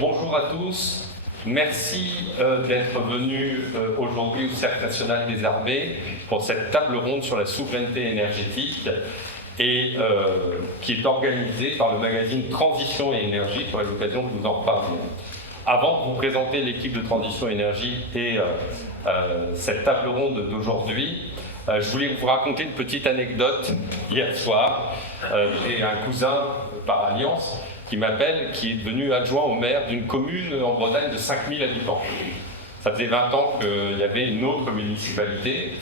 Bonjour à tous, merci d'être venus aujourd'hui au Cercle national des armées pour cette table ronde sur la souveraineté énergétique et qui est organisée par le magazine Transition et Énergie. J'aurai l'occasion de vous en reparler. Avant de vous présenter l'équipe de Transition et Énergie et cette table ronde d'aujourd'hui, je voulais vous raconter une petite anecdote. Hier soir, j'ai un cousin par alliance qui m'appelle, qui est devenu adjoint au maire d'une commune en Bretagne de 5000 habitants. Ça faisait 20 ans qu'il y avait une autre municipalité,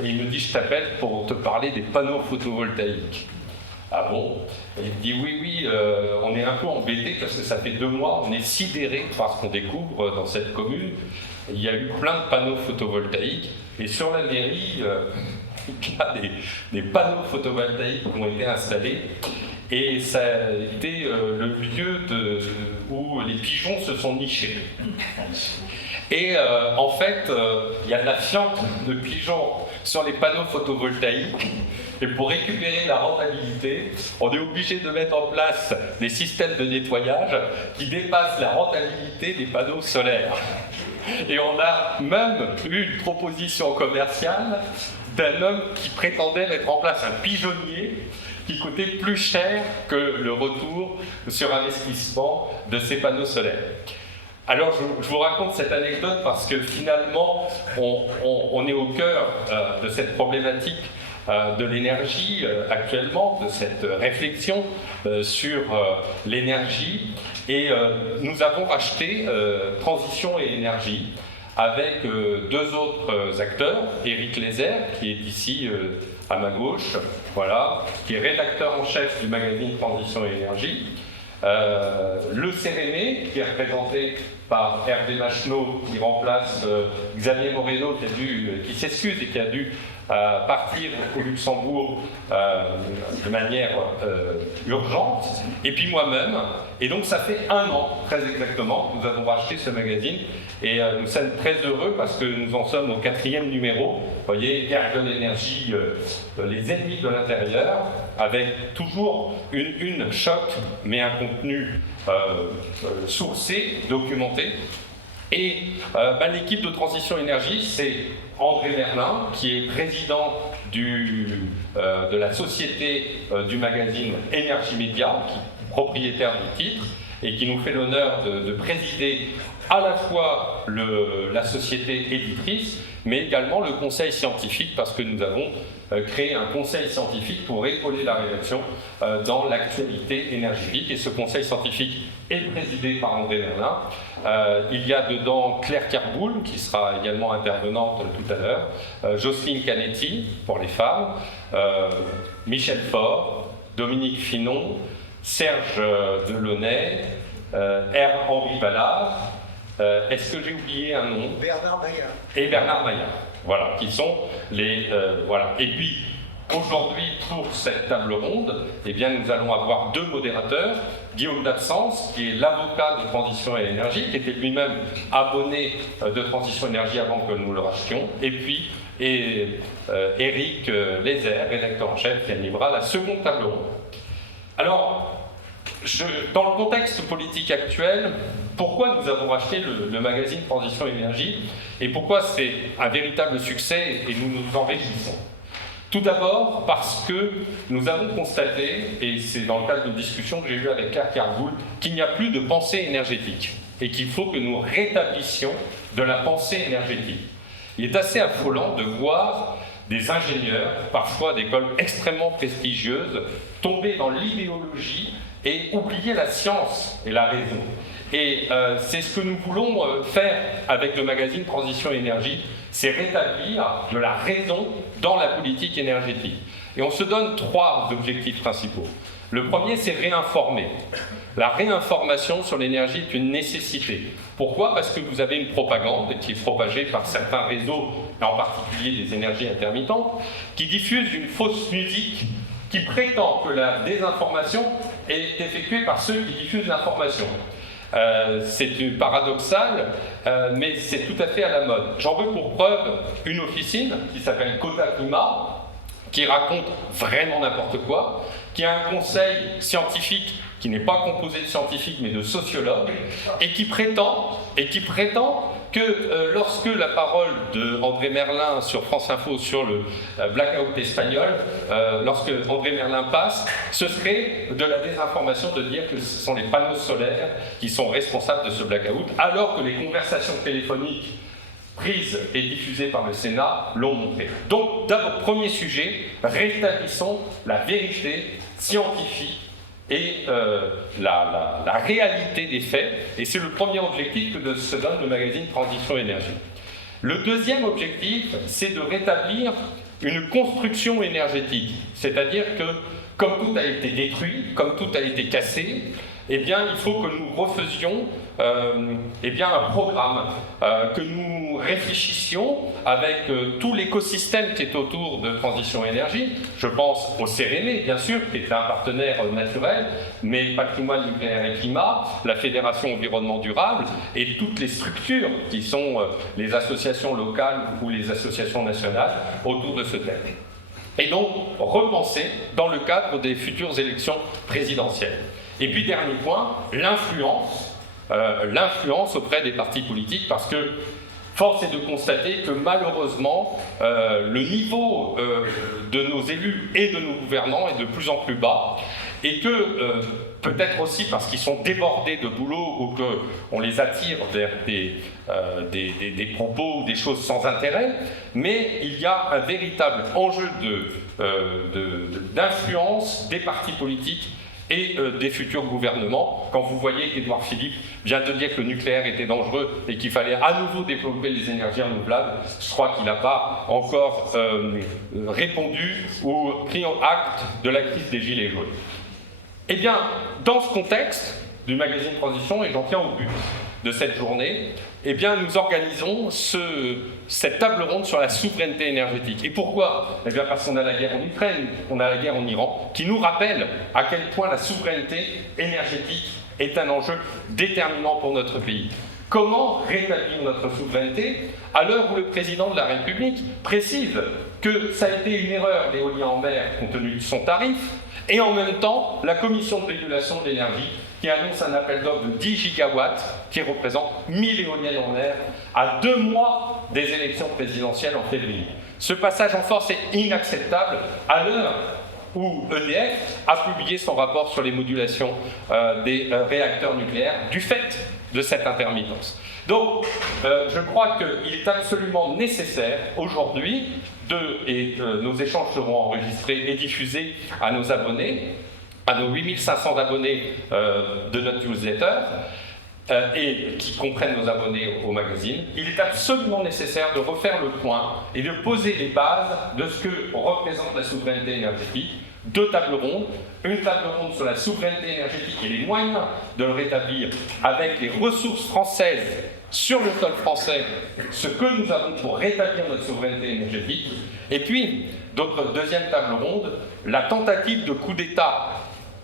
et il me dit « je t'appelle pour te parler des panneaux photovoltaïques ». Ah bon? Et il me dit oui, on est un peu embêté parce que ça fait 2 mois, on est sidéré par ce qu'on découvre dans cette commune. Il y a eu plein de panneaux photovoltaïques, et sur la mairie, il y a des panneaux photovoltaïques qui ont été installés. Et ça a été le lieu où les pigeons se sont nichés. Et en fait, il y a de la fiente de pigeons sur les panneaux photovoltaïques. Et pour récupérer la rentabilité, on est obligé de mettre en place des systèmes de nettoyage qui dépassent la rentabilité des panneaux solaires. Et on a même eu une proposition commerciale d'un homme qui prétendait mettre en place un pigeonnier qui coûtait plus cher que le retour sur investissement de ces panneaux solaires. Alors je vous raconte cette anecdote parce que finalement on est au cœur de cette problématique de l'énergie actuellement, de cette réflexion sur l'énergie, et nous avons racheté Transition et Énergie avec 2 autres acteurs, Éric Lézère, qui est ici à ma gauche, voilà, qui est rédacteur en chef du magazine Transition et Énergie, le Cérémé, qui est représenté par Hervé Macheneau, qui remplace Xavier Moreno, qui s'excuse et qui a dû partir au Luxembourg de manière urgente, et puis moi-même. Et donc ça fait 1 an, très exactement, que nous avons racheté ce magazine, et nous sommes très heureux parce que nous en sommes au 4e numéro. Vous voyez, Guerre de l'énergie, les ennemis de l'intérieur, avec toujours une choc, mais un contenu sourcé, documenté. Et l'équipe de Transition Énergie, c'est André Merlin, qui est président de la société du magazine Énergie Média, qui est propriétaire du titre, et qui nous fait l'honneur de présider à la fois la société éditrice, mais également le conseil scientifique, parce que nous avons créé un conseil scientifique pour épauler la rédaction dans l'actualité énergétique. Et ce conseil scientifique est présidé par André Merlin. Il y a dedans Claire Kerboul, qui sera également intervenante tout à l'heure, Jocelyne Canetti, pour les femmes, Michel Faure, Dominique Finon, Serge Delaunay, R. Henri Ballard, est-ce que j'ai oublié un nom? Bernard Maillard. Et Bernard Maillard, voilà, qui sont les... voilà. Et puis, aujourd'hui, pour cette table ronde, eh bien, nous allons avoir 2 modérateurs. Guillaume d'Absence, qui est l'avocat de Transition et Énergie, qui était lui-même abonné de Transition et Énergie avant que nous le rachetions, et puis Éric Lézère, rédacteur en chef, qui animera la seconde table ronde. Alors, dans le contexte politique actuel, pourquoi nous avons racheté le magazine Transition et Énergie, et pourquoi c'est un véritable succès et nous nous en réjouissons? Tout d'abord parce que nous avons constaté, et c'est dans le cadre d'une discussion que j'ai eue avec Claire Kerboul, qu'il n'y a plus de pensée énergétique et qu'il faut que nous rétablissions de la pensée énergétique. Il est assez affolant de voir des ingénieurs, parfois d'écoles extrêmement prestigieuses, tomber dans l'idéologie et oublier la science et la raison. Et c'est ce que nous voulons faire avec le magazine Transition et Énergie, c'est rétablir de la raison dans la politique énergétique. Et on se donne 3 objectifs principaux. Le premier, c'est réinformer. La réinformation sur l'énergie est une nécessité. Pourquoi? Parce que vous avez une propagande qui est propagée par certains réseaux, en particulier des énergies intermittentes, qui diffusent une fausse musique qui prétend que la désinformation est effectuée par ceux qui diffusent l'information. C'est paradoxal, mais c'est tout à fait à la mode. J'en veux pour preuve une officine qui s'appelle Quota Climat, qui raconte vraiment n'importe quoi, qui a un conseil scientifique qui n'est pas composé de scientifiques mais de sociologues, et qui prétend que lorsque la parole de André Merlin sur France Info sur le blackout espagnol, lorsque André Merlin passe, ce serait de la désinformation de dire que ce sont les panneaux solaires qui sont responsables de ce blackout, alors que les conversations téléphoniques prises et diffusées par le Sénat l'ont montré. Donc, d'abord, premier sujet, rétablissons la vérité scientifique et la réalité des faits, et c'est le premier objectif que se donne le magazine Transition Énergie. Le deuxième objectif, c'est de rétablir une construction énergétique, c'est-à-dire que, comme tout a été détruit, comme tout a été cassé, eh bien, il faut que nous refaisions un programme, que nous réfléchissions avec tout l'écosystème qui est autour de Transition Énergie. Je pense au CERENE, bien sûr, qui est un partenaire naturel, mais Patrimoine Nucléaire et Climat, la Fédération Environnement Durable et toutes les structures qui sont les associations locales ou les associations nationales autour de ce thème. Et donc, repenser dans le cadre des futures élections présidentielles. Et puis, dernier point, l'influence auprès des partis politiques, parce que force est de constater que malheureusement, le niveau de nos élus et de nos gouvernants est de plus en plus bas, et que peut-être aussi parce qu'ils sont débordés de boulot ou qu'on les attire vers des propos ou des choses sans intérêt, mais il y a un véritable enjeu d'influence des partis politiques et des futurs gouvernements. Quand vous voyez qu'Édouard Philippe vient de dire que le nucléaire était dangereux et qu'il fallait à nouveau développer les énergies renouvelables, je crois qu'il n'a pas encore répondu ou pris en acte de la crise des Gilets jaunes. Eh bien, dans ce contexte du magazine Transition, et j'en tiens au but de cette journée, eh bien, nous organisons cette table ronde sur la souveraineté énergétique. Et pourquoi ? Eh bien, parce qu'on a la guerre en Ukraine, on a la guerre en Iran, qui nous rappelle à quel point la souveraineté énergétique est un enjeu déterminant pour notre pays. Comment rétablir notre souveraineté à l'heure où le président de la République précise que ça a été une erreur l'éolien en mer compte tenu de son tarif, et en même temps, la Commission de régulation de l'énergie qui annonce un appel d'offres de 10 gigawatts qui représente 1000 éoliennes en mer à 2 mois des élections présidentielles en février. Ce passage en force est inacceptable à l'heure où EDF a publié son rapport sur les modulations des réacteurs nucléaires du fait de cette intermittence. Donc, je crois qu'il est absolument nécessaire aujourd'hui, nos échanges seront enregistrés et diffusés à nos abonnés, à nos 8500 abonnés de notre newsletter, et qui comprennent nos abonnés au magazine, il est absolument nécessaire de refaire le point et de poser les bases de ce que représente la souveraineté énergétique. 2 tables rondes, une table ronde sur la souveraineté énergétique et les moyens de le rétablir avec les ressources françaises sur le sol français, ce que nous avons pour rétablir notre souveraineté énergétique, et puis, deuxième table ronde, la tentative de coup d'État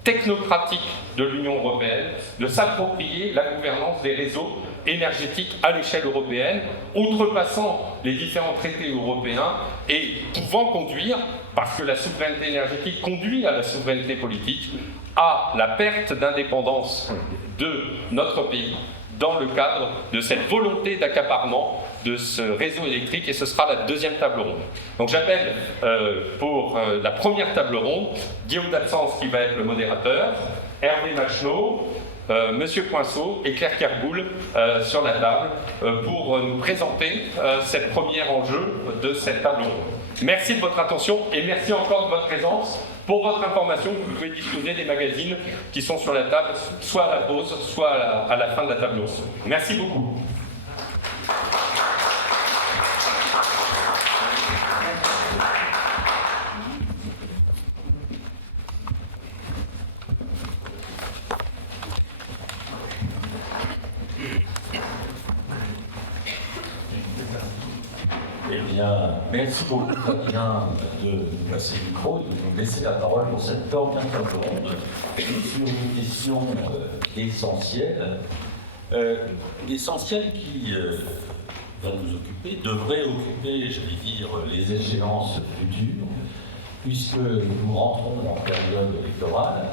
technocratique de l'Union européenne de s'approprier la gouvernance des réseaux énergétiques à l'échelle européenne, outrepassant les différents traités européens et pouvant conduire, parce que la souveraineté énergétique conduit à la souveraineté politique, à la perte d'indépendance de notre pays dans le cadre de cette volonté d'accaparement de ce réseau électrique, et ce sera la deuxième table ronde. Donc j'appelle pour la première table ronde Guillaume d'Absence qui va être le modérateur, Hervé Macheneau, Monsieur Coinceau et Claire Kerboul sur la table pour nous présenter cette première enjeu de cette table ronde. Merci de votre attention et merci encore de votre présence. Pour votre information, vous pouvez disposer des magazines qui sont sur la table, soit à la pause, soit à la fin de la table ronde. Merci beaucoup. Eh bien, merci beaucoup, Fabien, de nous passer le micro et de nous laisser la parole pour cette première table ronde sur une question essentielle. Essentielle qui va nous occuper, devrait occuper, j'allais dire, les échéances futures, puisque nous rentrons en période électorale.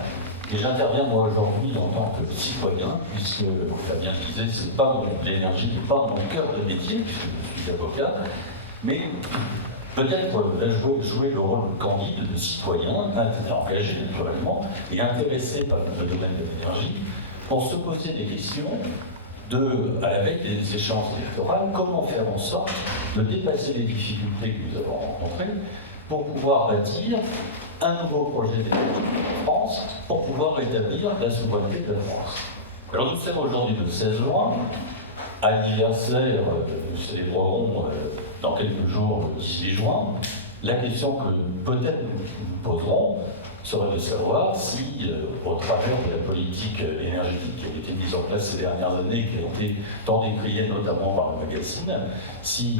Et j'interviens moi aujourd'hui en tant que citoyen, puisque Fabien disait, c'est pas l'énergie n'est pas mon cœur de métier, puisque je suis avocat, mais peut-être jouer le rôle candide de citoyen, engagé naturellement, et intéressé par le domaine de l'énergie, pour se poser des questions avec des échéances électorales, comment faire en sorte de dépasser les difficultés que nous avons rencontrées pour pouvoir bâtir un nouveau projet d'énergie en France pour pouvoir rétablir la souveraineté de la France. Alors nous sommes aujourd'hui le 16 juin, anniversaire, nous célébrerons dans quelques jours le 18 juin. La question que peut-être nous poserons serait de savoir si, au travers de la politique énergétique qui a été mise en place ces dernières années, qui a été tant décriée notamment par le magazine, si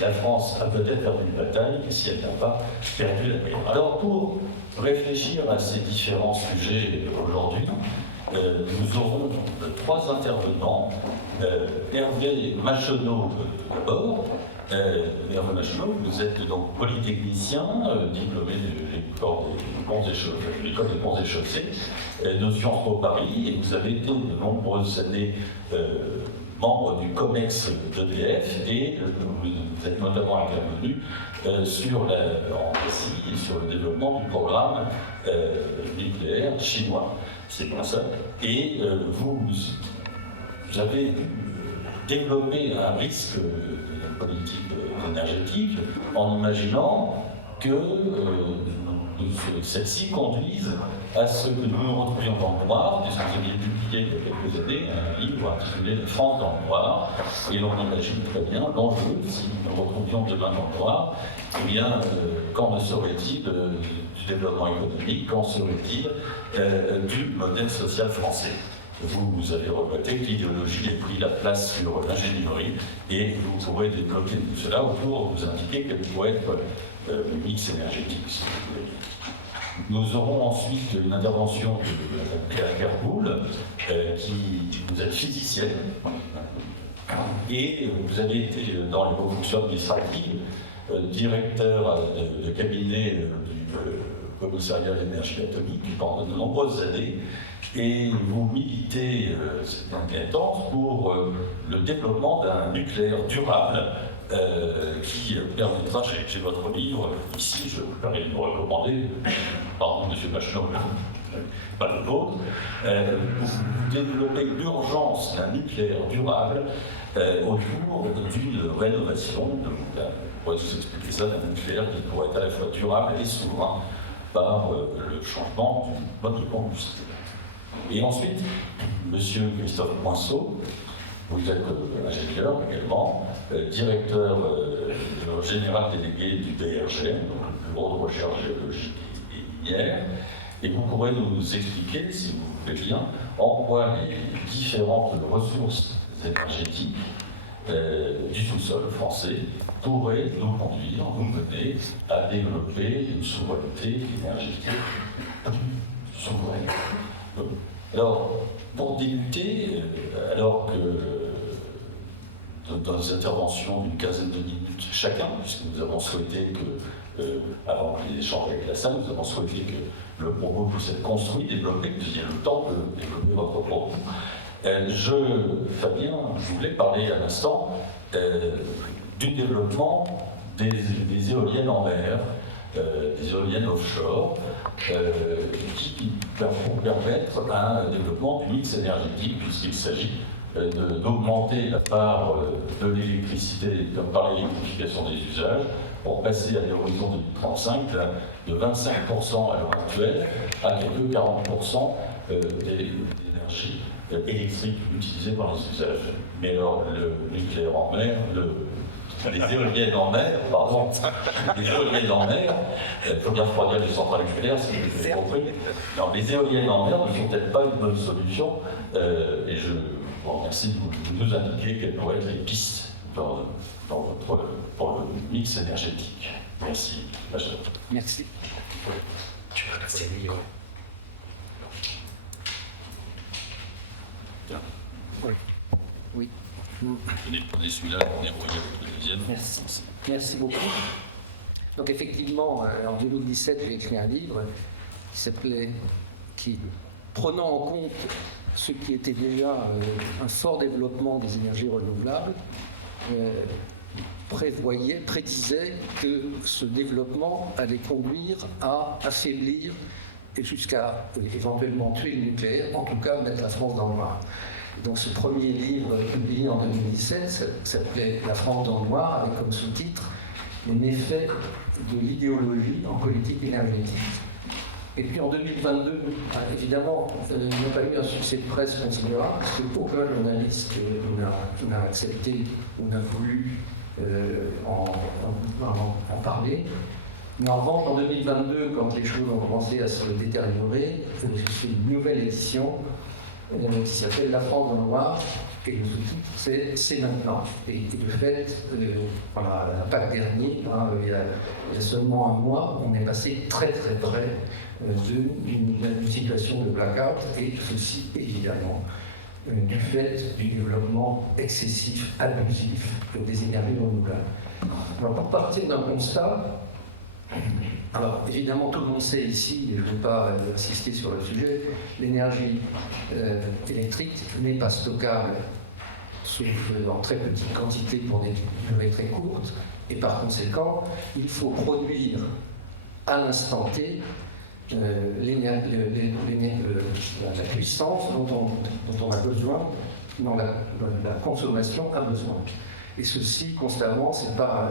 la France a peut-être perdu une bataille et si elle n'a pas perdu la guerre. Alors pour réfléchir à ces différents sujets aujourd'hui, nous aurons trois intervenants. Hervé Macheneau d'abord. Hervé Macheneau, vous êtes donc polytechnicien, diplômé de l'école des ponts et chaussées de Sciences Po Paris, et vous avez été de nombreuses années membre du COMEX d'EDF, et vous êtes notamment intervenu en Russie et sur le développement du programme nucléaire chinois. C'est bien ça. Et vous avez développé un risque de politique énergétique en imaginant que celle-ci conduise à ce que nous nous retrouvions dans le noir, puisque vous aviez publié il y a quelques années un livre intitulé « La France dans le noir », et l'on imagine très bien l'enjeu, si nous nous retrouvions demain dans le noir, eh bien, qu'en serait-il du développement économique, qu'en serait-il du modèle social français? Vous avez regretté que l'idéologie ait pris la place sur l'ingénierie, et vous pourrez développer tout cela autour, vous indiquer quel pourrait être le mix énergétique, si vous voulez. Nous aurons ensuite une intervention de Claire Kerboul, vous êtes physicienne, et vous avez été dans les fonctions administratives directeur de cabinet du commissariat à l'énergie atomique pendant de nombreuses années, et vous militez cette intense pour le développement d'un nucléaire durable qui permettra, j'ai votre livre ici, je vous permets de le recommander, pardon M. Macheneau, pas le vôtre, vous développez l'urgence d'un nucléaire durable autour d'une rénovation, on pourrait vous expliquer ça, d'un nucléaire qui pourrait être à la fois durable et souverain par le changement du mode de combustible. Et ensuite, M. Christophe Poinceau, vous êtes ingénieur également, directeur général délégué du BRGM, donc le Bureau de recherche géologique et minière, et vous pourrez nous expliquer, si vous voulez bien, en quoi les différentes ressources énergétiques du sous-sol français pourraient nous conduire, nous mener à développer une souveraineté énergétique souveraine. Alors, pour débuter, alors que dans des interventions d'une quinzaine de minutes chacun, puisque nous avons souhaité que, avant les échanges avec la salle, nous avons souhaité que le propos puisse être construit, développé, que vous ayez le temps de développer votre propos. Fabien, je voulais parler à l'instant du développement des éoliennes en mer, des éoliennes offshore, qui vont permettre un développement du mix énergétique, puisqu'il s'agit d'augmenter la part de l'électricité par l'électrification des usages, pour passer à l'horizon 2035 de 25% à l'heure actuelle à quelques 40% d'énergie électrique utilisée par les usages. Mais alors, le nucléaire en mer, les éoliennes en mer, pardon, les éoliennes en mer, il faut bien refroidir les centrales nucléaires, si vous avez compris. Non, les éoliennes en mer ne sont peut-être pas une bonne solution, et je vous remercie de nous indiquer quelles pourraient être les pistes pour le mix énergétique. Merci. Merci. Tu veux passer le micro? Oui. Oui. Prenez celui-là, on est rouillé avec le deuxième. Merci. Merci beaucoup. Donc effectivement, en 2017, j'ai écrit un livre qui prenant en compte ce qui était déjà un fort développement des énergies renouvelables, prédisait que ce développement allait conduire à affaiblir et jusqu'à éventuellement tuer le nucléaire, en tout cas mettre la France dans le noir. Donc ce premier livre publié en 2017 s'appelait La France dans le noir, avec comme sous-titre les méfaits de l'idéologie en politique énergétique. Et puis en 2022, évidemment, il n'y a pas eu un succès de presse considérable, parce qu'aucun journaliste n'a accepté ou n'a voulu en parler. Mais en revanche, en 2022, quand les choses ont commencé à se détériorer, j'ai fait une nouvelle édition qui s'appelle La France dans le noir, et le sous-titre c'est maintenant. Et de fait, voilà, la Pâques dernier, il y a seulement un mois, on est passé très très près d'une situation de blackout, et ceci évidemment du fait du développement excessif, abusif des énergies renouvelables. Alors pour partir d'un constat, alors évidemment tout le monde sait ici, et je ne vais pas insister sur le sujet, l'énergie électrique n'est pas stockable sauf en très petite quantité pour des durées très courtes, et par conséquent il faut produire à l'instant T la puissance dont on a besoin, dont la consommation a besoin. Et ceci constamment, c'est pas...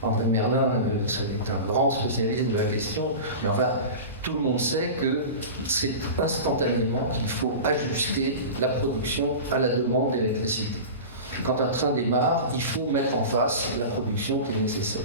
André Merlin, c'est un grand spécialiste de la question, mais enfin, tout le monde sait que c'est instantanément qu'il faut ajuster la production à la demande d'électricité. Quand un train démarre, il faut mettre en face la production qui est nécessaire.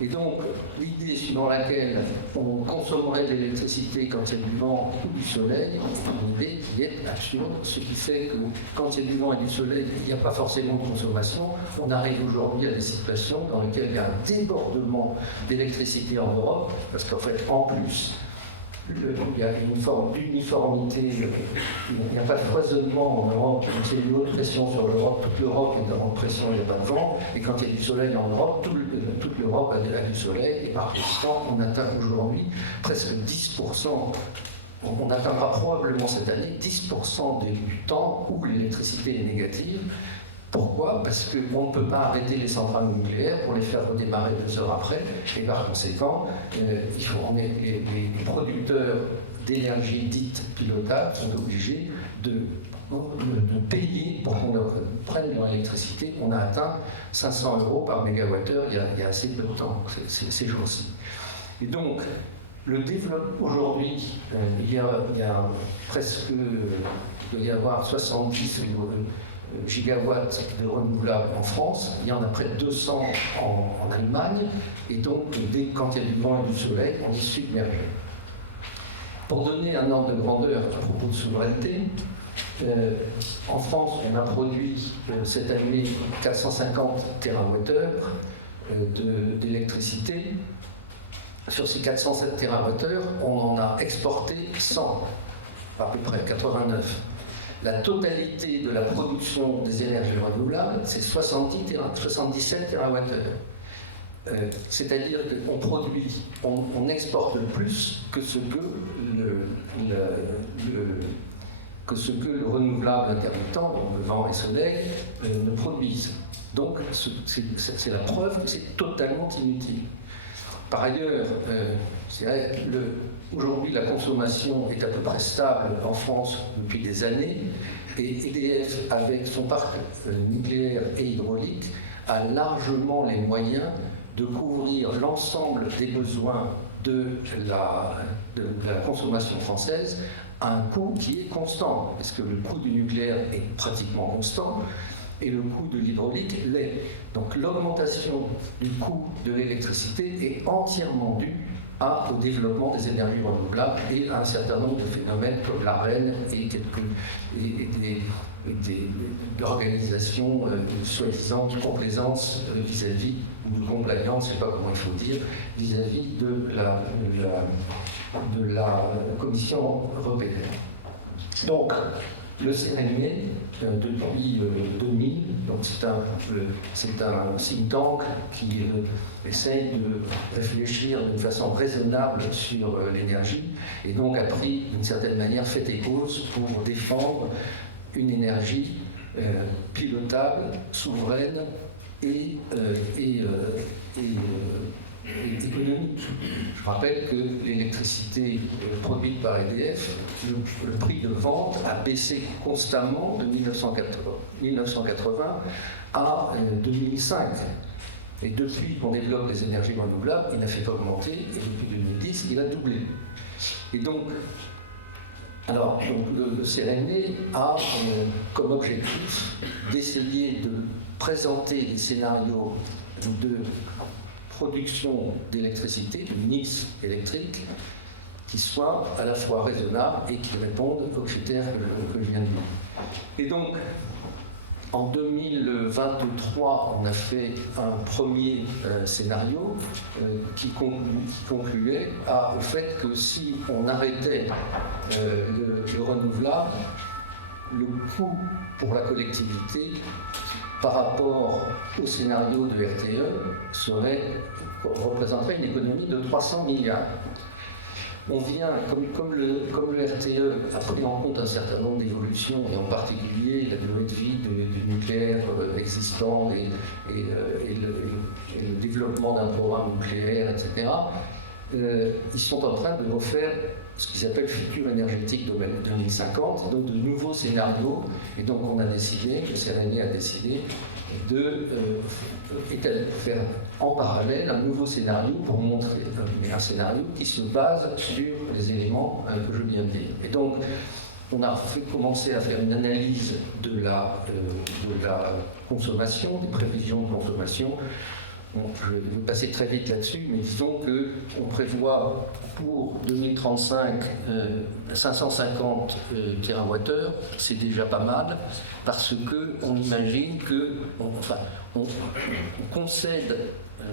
Et donc, l'idée suivant laquelle on consommerait de l'électricité quand il y a du vent ou du soleil, c'est une idée qui est absurde, ce qui fait que quand il y a du vent et du soleil, il n'y a pas forcément de consommation. On arrive aujourd'hui à des situations dans lesquelles il y a un débordement d'électricité en Europe, parce qu'en fait, en plus, il y a une forme d'uniformité, il n'y a pas de foisonnement en Europe, donc il y a une haute pression sur l'Europe, toute l'Europe est en pression, il n'y a pas de vent, et quand il y a du soleil en Europe, toute l'Europe a du soleil, et par conséquent, on atteint aujourd'hui presque 10%, on atteindra probablement cette année 10% du temps où l'électricité est négative. Pourquoi? Parce qu'on ne peut pas arrêter les centrales nucléaires pour les faire redémarrer 2 heures après, et par conséquent, les producteurs d'énergie dite pilotable sont obligés de payer pour qu'on leur prenne leur électricité. On a atteint 500 € par mégawattheure il y a assez peu de temps, ces jours-ci. Et donc, le développement aujourd'hui, il y a presque, il doit y avoir 70 gigawatts de renouvelables en France, il y en a près de 200 en Allemagne, et donc quand il y a du vent et du soleil, on est submergé. Pour donner un ordre de grandeur à propos de souveraineté, en France, on a produit cette année 450 TWh d'électricité. Sur ces 407 TWh, on en a exporté 100, à peu près 89. La totalité de la production des énergies renouvelables, c'est 77 TWh. C'est-à-dire qu'on produit, on exporte plus que ce que le renouvelable intermittent, donc le vent et le soleil, ne produisent. Donc c'est la preuve que c'est totalement inutile. Par ailleurs, c'est vrai que aujourd'hui la consommation est à peu près stable en France depuis des années, et EDF, avec son parc nucléaire et hydraulique, a largement les moyens de couvrir l'ensemble des besoins de la consommation française à un coût qui est constant, parce que le coût du nucléaire est pratiquement constant, et le coût de l'hydraulique l'est. Donc l'augmentation du coût de l'électricité est entièrement due au développement des énergies renouvelables et à un certain nombre de phénomènes comme la REN et des organisations soi-disant de complaisance vis-à-vis, ou de compliance, je ne sais pas comment il faut dire, vis-à-vis de la Commission européenne. Donc, Le CNE, depuis 2000, donc c'est un think tank qui essaye de réfléchir d'une façon raisonnable sur l'énergie et donc a pris d'une certaine manière fait et cause pour défendre une énergie pilotable, souveraine et économique. Je rappelle que l'électricité produite par EDF, le prix de vente a baissé constamment de 1980 à 2005. Et depuis qu'on développe les énergies renouvelables, il n'a fait qu'augmenter, et depuis 2010, il a doublé. Et donc, le CNE a comme objectif d'essayer de présenter des scénarios de production d'électricité, de mix électrique, qui soit à la fois raisonnable et qui répondent aux critères que je viens de dire. Et donc, en 2023, on a fait un premier scénario qui concluait au fait que si on arrêtait le renouvelable, le coût pour la collectivité par rapport au scénario de RTE représenterait une économie de 300 milliards. On vient, comme le RTE a pris en compte un certain nombre d'évolutions, et en particulier la durée de vie du nucléaire existant et le développement d'un programme nucléaire, etc., ils sont en train de refaire ce qu'ils appellent futur énergétique 2050, donc de nouveaux scénarios. Et donc on a décidé, le CNE a décidé de faire en parallèle un nouveau scénario pour montrer un scénario qui se base sur les éléments que je viens de dire. Et donc on a commencé à faire une analyse de la consommation, des prévisions de consommation. Bon, je vais passer très vite là-dessus, mais disons qu'on prévoit pour 2035 550 TWh, c'est déjà pas mal, parce qu'on imagine on concède,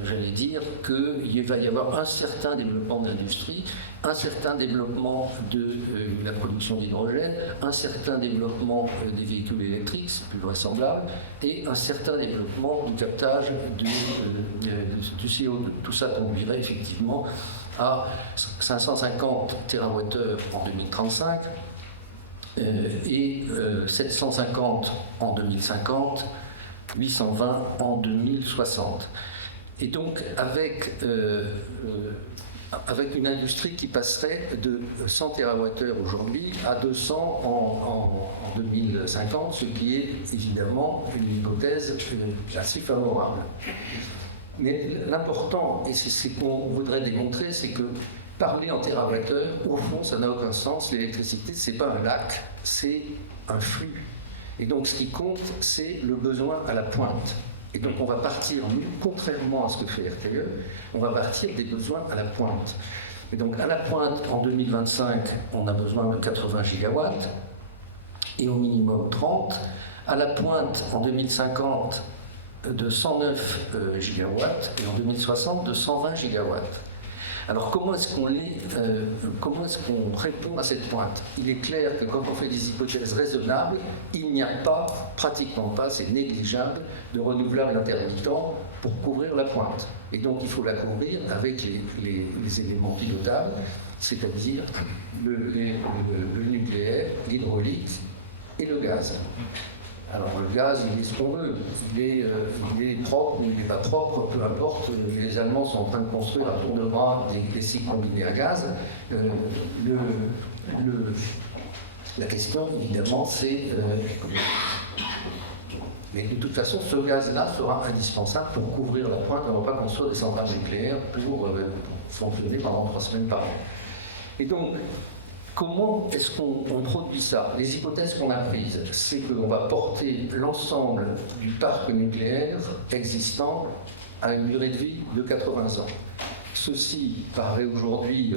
j'allais dire, qu'il va y avoir un certain développement de l'industrie, un certain développement de la production d'hydrogène, un certain développement des véhicules électriques, c'est plus vraisemblable, et un certain développement du captage du CO2. Tout ça conduirait effectivement à 550 TWh en 2035 et 750 en 2050, 820 en 2060. Et donc, avec une industrie qui passerait de 100 TWh aujourd'hui à 200 en 2050, ce qui est évidemment une hypothèse assez favorable. Mais l'important, et c'est ce qu'on voudrait démontrer, c'est que parler en térawattheure, au fond, ça n'a aucun sens. L'électricité, ce n'est pas un lac, c'est un flux. Et donc, ce qui compte, c'est le besoin à la pointe. Et donc on va partir, contrairement à ce que fait RTE, on va partir des besoins à la pointe. Et donc à la pointe, en 2025, on a besoin de 80 gigawatts, et au minimum 30. À la pointe, en 2050, de 109 gigawatts, et en 2060, de 120 gigawatts. Alors comment est-ce qu'on répond à cette pointe? Il est clair que quand on fait des hypothèses raisonnables, il n'y a pas, pratiquement pas, c'est négligeable, de renouvelables intermittents pour couvrir la pointe. Et donc il faut la couvrir avec les éléments pilotables, c'est-à-dire le nucléaire, l'hydraulique et le gaz. Alors le gaz, il est ce qu'on veut, il est propre ou il n'est pas propre, peu importe. Les Allemands sont en train de construire à tour de bras des cycles combinés à gaz. La question, évidemment, c'est... mais de toute façon, ce gaz-là sera indispensable pour couvrir la pointe. On ne va pas construire des centrales nucléaires pour fonctionner pendant 3 semaines par an. Et donc, comment est-ce qu'on produit ça? Les hypothèses qu'on a prises, c'est qu'on va porter l'ensemble du parc nucléaire existant à une durée de vie de 80 ans. Ceci paraît aujourd'hui,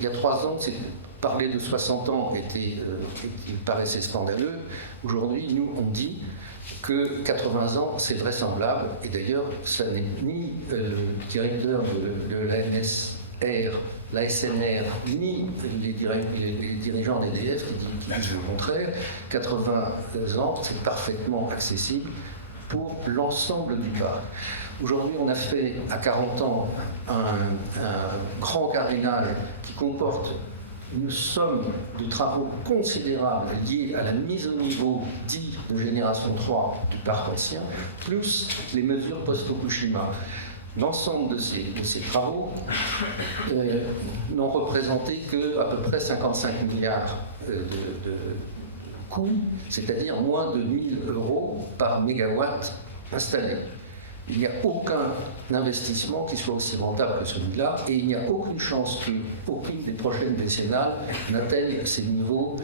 il y a 3 ans, parler de 60 ans paraissait scandaleux. Aujourd'hui, nous, on dit que 80 ans, c'est vraisemblable. Et d'ailleurs, ça n'est ni le directeur de l'ANSR la SNR ni les dirigeants d'EDF qui disent le contraire. 80 ans, c'est parfaitement accessible pour l'ensemble du parc. Aujourd'hui, on a fait à 40 ans un grand carénage qui comporte une somme de travaux considérables liés à la mise au niveau dit de génération 3 du parc ancien, plus les mesures post-Fukushima. L'ensemble de ces travaux n'ont représenté qu'à peu près 55 milliards de coûts, c'est-à-dire moins de 1000 € par mégawatt installé. Il n'y a aucun investissement qui soit aussi rentable que celui-là, et il n'y a aucune chance qu'aucune des prochaines décennales n'atteigne ces niveaux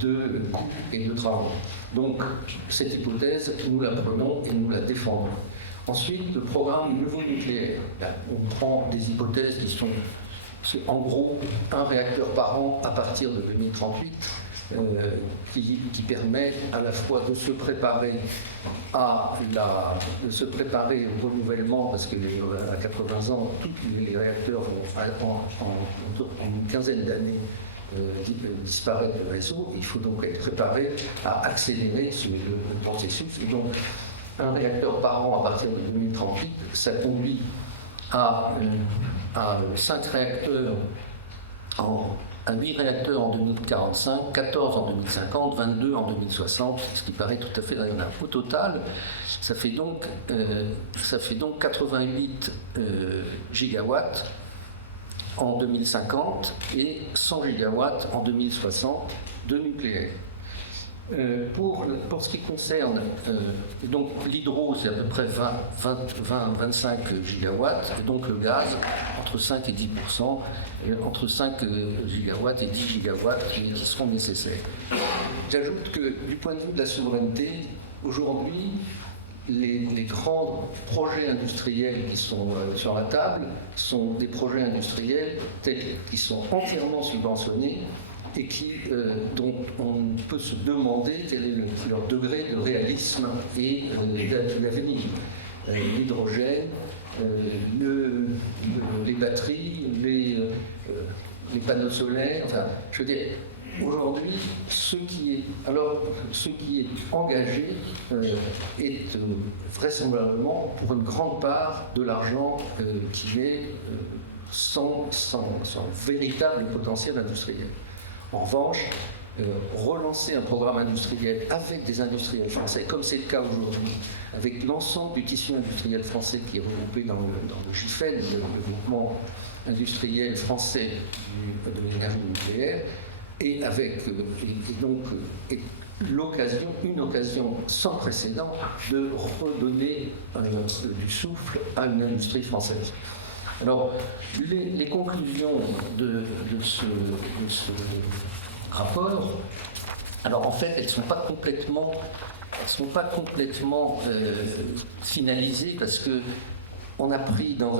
de coûts et de travaux. Donc, cette hypothèse, nous la prenons et nous la défendons. Ensuite, le programme nouveau nucléaire. On prend des hypothèses qui sont, en gros, un réacteur par an à partir de 2038, qui permet à la fois de se préparer au renouvellement, parce que à 80 ans, tous les réacteurs vont en une quinzaine d'années disparaître du réseau. Il faut donc être préparé à accélérer le processus. Et donc, un réacteur par an à partir de 2038, ça conduit à 5 réacteurs à 8 réacteurs en 2045, 14 en 2050, 22 en 2060, ce qui paraît tout à fait raisonnable. Au total, ça fait donc 88 gigawatts en 2050 et 100 gigawatts en 2060 de nucléaire. Pour ce qui concerne donc l'hydro, c'est à peu près 20-25 gigawatts, et donc le gaz, entre 5 et 10%, entre 5 gigawatts et 10 gigawatts qui seront nécessaires. J'ajoute que du point de vue de la souveraineté, aujourd'hui, les grands projets industriels qui sont sur la table sont des projets industriels qui sont entièrement subventionnés et dont on peut se demander quel est leur degré de réalisme et d'avenir. L'hydrogène, les batteries, les panneaux solaires, enfin, je veux dire, aujourd'hui, ce qui est engagé est vraisemblablement pour une grande part de l'argent qui est sans véritable potentiel industriel. En revanche, relancer un programme industriel avec des industriels français, comme c'est le cas aujourd'hui, avec l'ensemble du tissu industriel français qui est regroupé dans le GIFEN, le groupement industriel français de l'énergie nucléaire, et avec une occasion sans précédent de redonner du souffle à une industrie française. Alors, les conclusions de ce rapport, alors en fait, elles ne sont pas complètement finalisées parce que on a pris dans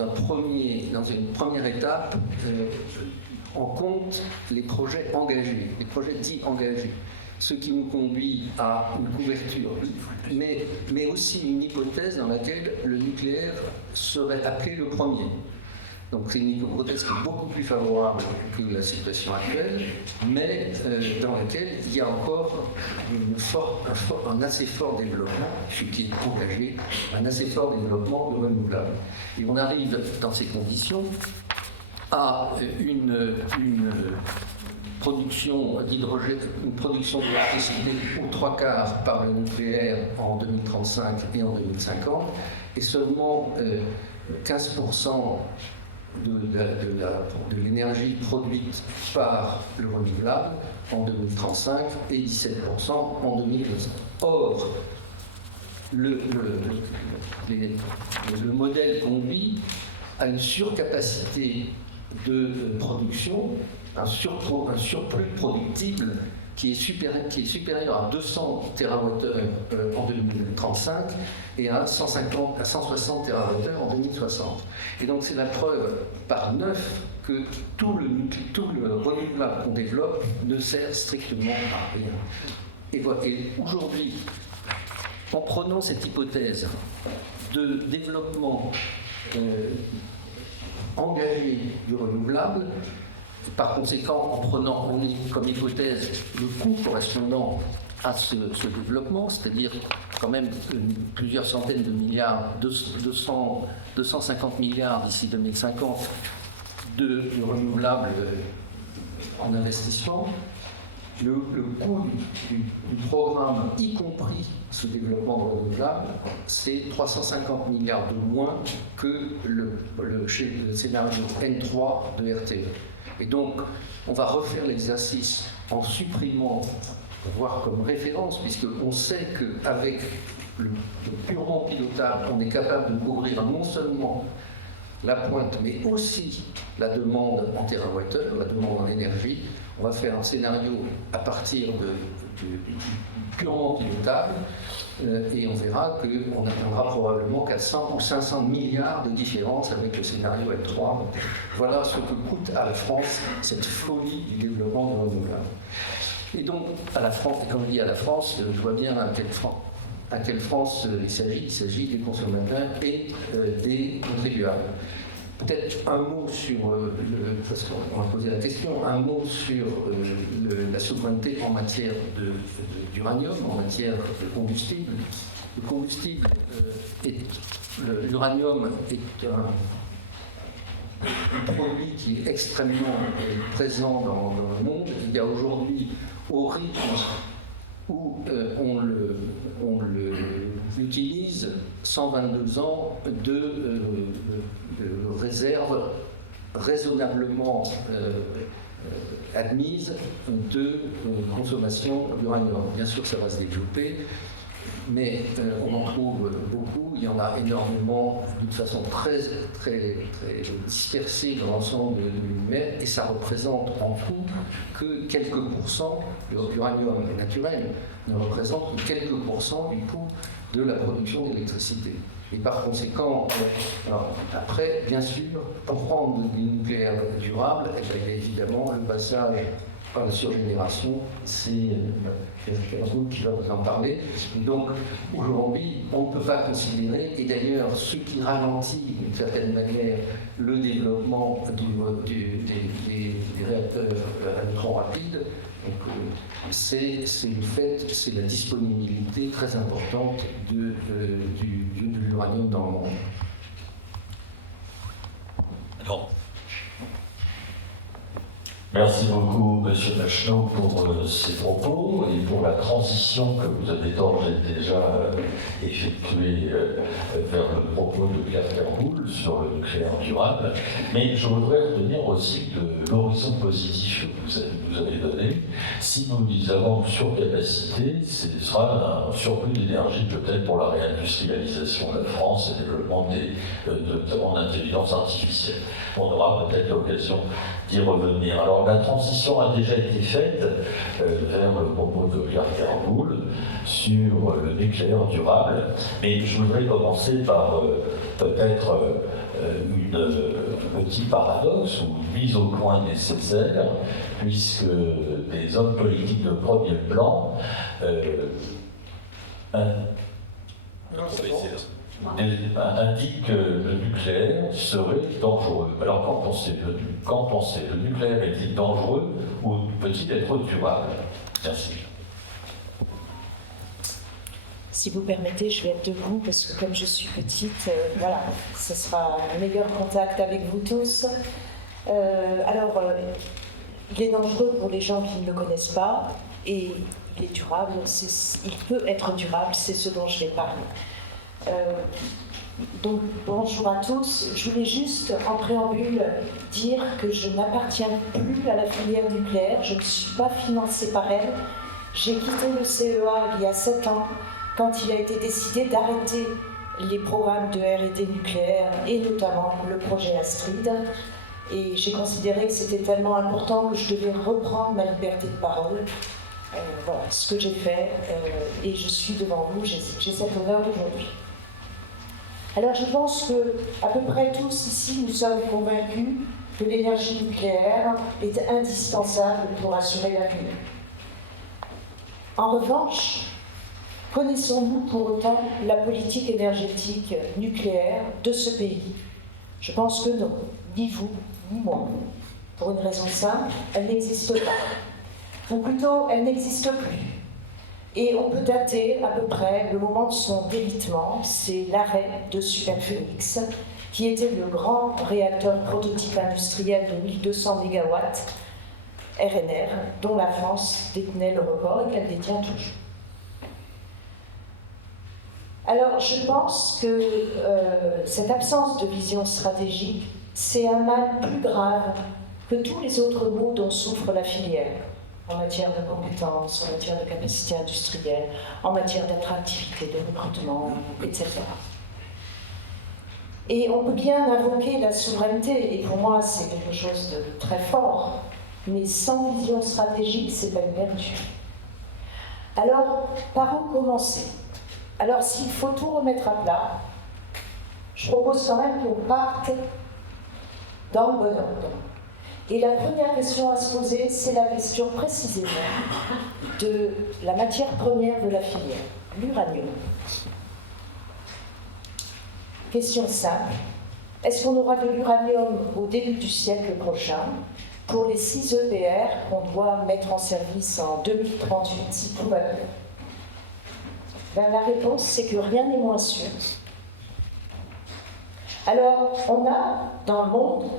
une première étape en compte les projets engagés, les projets dits engagés, ce qui nous conduit à une couverture, mais aussi une hypothèse dans laquelle le nucléaire serait appelé le premier. Donc c'est une hypothèse qui est beaucoup plus favorable que la situation actuelle, mais dans laquelle il y a encore un assez fort développement, ce qui est engagé, un assez fort développement de renouvelables. Et on arrive dans ces conditions à une production d'hydrogène, une production d'électricité aux 3/4 par le nucléaire en 2035 et en 2050, et seulement 15% de l'énergie produite par le renouvelable en 2035 et 17% en 2025. Or, le modèle conduit à une surcapacité de production, un surplus productible qui est supérieur à 200 TWh en 2035 et à 160 TWh en 2060. Et donc c'est la preuve par 9 que tout le renouvelable qu'on développe ne sert strictement à rien. Et aujourd'hui, en prenant cette hypothèse de développement engagé du renouvelable, Par conséquent, en prenant comme hypothèse le coût correspondant à ce développement, c'est-à-dire quand même plusieurs centaines de milliards, 250 milliards d'ici 2050 de renouvelables en investissement, le coût du programme, y compris ce développement de renouvelables, c'est 350 milliards de moins que le scénario N3 de RTE. Et donc, on va refaire l'exercice en supprimant, voire comme référence, puisqu'on sait qu'avec le purement pilotable, on est capable de couvrir non seulement la pointe, mais aussi la demande en terawattheure, la demande en énergie. On va faire un scénario à partir du purement pilotable, et on verra qu'on atteindra probablement 400 ou 500 milliards de différence avec le scénario N3. Voilà ce que coûte à la France cette folie du développement de renouvelables. Et donc, à la France, et quand on dit à la France, je vois bien à quelle France il s'agit des consommateurs et des contribuables. Peut-être un mot sur, parce qu'on m'a posé la question, un mot sur la souveraineté en matière d'uranium, en matière de combustible. Le combustible, l'uranium est un produit qui est extrêmement présent dans le monde. Il y a aujourd'hui, au rythme où on utilise 122 ans de réserve raisonnablement admise de consommation d'uranium. Bien sûr, ça va se développer, mais on en trouve beaucoup, il y en a énormément, d'une façon très dispersée dans l'ensemble de l'univers, et ça représente en tout que quelques pourcents, l'uranium naturel ne représente que quelques pourcents du coût de la production d'électricité. Et par conséquent, après, bien sûr, pour prendre du nucléaire durable, il y a évidemment le passage par la surgénération, c'est quelqu'un d'autre qui va vous en parler. Donc aujourd'hui, on ne peut pas considérer, et d'ailleurs ce qui ralentit d'une certaine manière le développement des réacteurs à neutrons rapides, c'est le fait, c'est la disponibilité très importante de l'uranium dans le monde. Alors, merci beaucoup, Monsieur Macheneau, pour ces propos et pour la transition que vous avez d'ores et déjà effectuée vers le propos de Claire Ferboul sur le nucléaire durable. Mais je voudrais retenir aussi de l'horizon positif que vous nous avez donné. Si nous avons une surcapacité, ce sera un surplus d'énergie peut-être pour la réindustrialisation de la France et le développement notamment d'intelligence artificielle. On aura peut-être l'occasion d'y revenir. Alors la transition a déjà été faite vers le propos de Claire Ferboul sur le nucléaire durable, mais je voudrais commencer par peut-être un petit paradoxe ou une mise au point nécessaire, puisque des hommes politiques de premier plan indique que le nucléaire serait dangereux. Alors qu'en pensez le nucléaire est-il dangereux ou peut-il être durable? Merci. Si vous permettez, je vais être debout parce que comme je suis petite, voilà, ce sera un meilleur contact avec vous tous. Il est dangereux pour les gens qui ne le connaissent pas et il est durable, il peut être durable, c'est ce dont je vais parler. Donc bonjour à tous, je voulais juste en préambule dire que je n'appartiens plus à la filière nucléaire, je ne suis pas financée par elle. J'ai quitté le CEA il y a 7 ans quand il a été décidé d'arrêter les programmes de R&D nucléaire et notamment le projet Astrid. Et j'ai considéré que c'était tellement important que je devais reprendre ma liberté de parole. Voilà ce que j'ai fait et je suis devant vous, j'ai cet honneur aujourd'hui. Alors je pense que à peu près tous ici nous sommes convaincus que l'énergie nucléaire est indispensable pour assurer l'avenir. En revanche, connaissons-nous pour autant la politique énergétique nucléaire de ce pays? Je pense que non, ni vous, ni moi. Pour une raison simple, elle n'existe pas. Ou plutôt, elle n'existe plus. Et on peut dater à peu près le moment de son délitement, c'est l'arrêt de Superphénix, qui était le grand réacteur prototype industriel de 1200 MW RNR, dont la France détenait le record et qu'elle détient toujours. Alors, je pense que cette absence de vision stratégique, c'est un mal plus grave que tous les autres maux dont souffre la filière, en matière de compétences, en matière de capacité industrielle, en matière d'attractivité, de recrutement, etc. Et on peut bien invoquer la souveraineté, et pour moi c'est quelque chose de très fort, mais sans vision stratégique, c'est peine perdue. Alors, par où commencer? Alors, s'il faut tout remettre à plat, je propose quand même qu'on parte dans le bon ordre. Et la première question à se poser, c'est la question précisément de la matière première de la filière, l'uranium. Question simple, est-ce qu'on aura de l'uranium au début du siècle prochain pour les 6 EPR qu'on doit mettre en service en 2038 si tout va bien? Ben, la réponse, c'est que rien n'est moins sûr. Alors, on a dans le monde,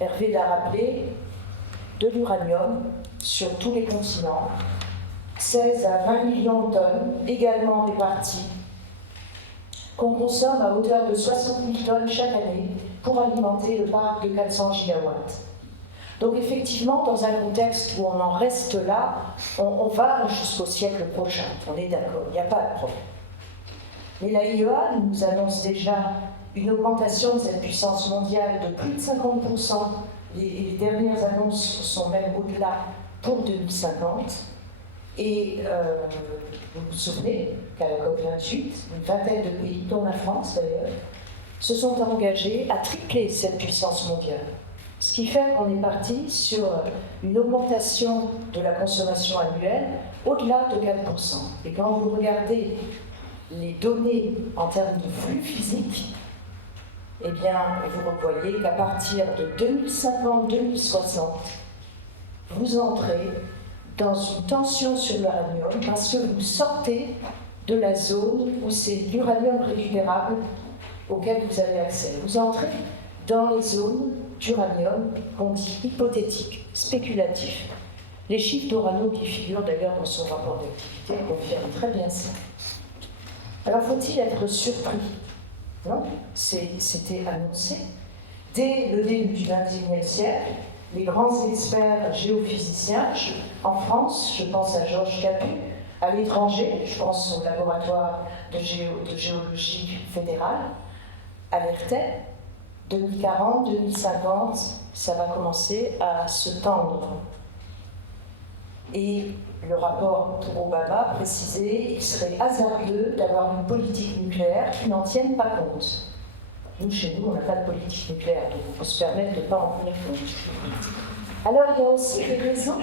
Hervé l'a rappelé, de l'uranium sur tous les continents, 16 à 20 millions de tonnes, également réparties, qu'on consomme à hauteur de 60 000 tonnes chaque année pour alimenter le parc de 400 gigawatts. Donc effectivement, dans un contexte où on en reste là, on va jusqu'au siècle prochain, on est d'accord, il n'y a pas de problème. Mais la IEA nous annonce déjà une augmentation de cette puissance mondiale de plus de 50%, les dernières annonces sont même au-delà pour 2050, et vous vous souvenez qu'à la COP28, une vingtaine de pays, dont la France d'ailleurs, se sont engagés à tripler cette puissance mondiale. Ce qui fait qu'on est parti sur une augmentation de la consommation annuelle au-delà de 4%. Et quand vous regardez les données en termes de flux physiques, eh bien, vous voyez qu'à partir de 2050-2060, vous entrez dans une tension sur l'uranium parce que vous sortez de la zone où c'est l'uranium récupérable auquel vous avez accès. Vous entrez dans les zones d'uranium qu'on dit hypothétiques, spéculatifs. Les chiffres d'Orano qui figurent d'ailleurs dans son rapport d'activité confirment très bien ça. Alors faut-il être surpris? Non, c'était annoncé. Dès le début du XXIe siècle, les grands experts géophysiciens, en France, je pense à Georges Capu, à l'étranger, je pense au laboratoire de géologie fédérale, alertaient, 2040, 2050, ça va commencer à se tendre. Et le rapport pour Obama précisait qu'il serait hasardeux d'avoir une politique nucléaire qui n'en tienne pas compte. Nous, chez nous, on n'a pas de politique nucléaire, donc il faut se permettre de ne pas en tenir compte. Alors, il y a aussi des raisons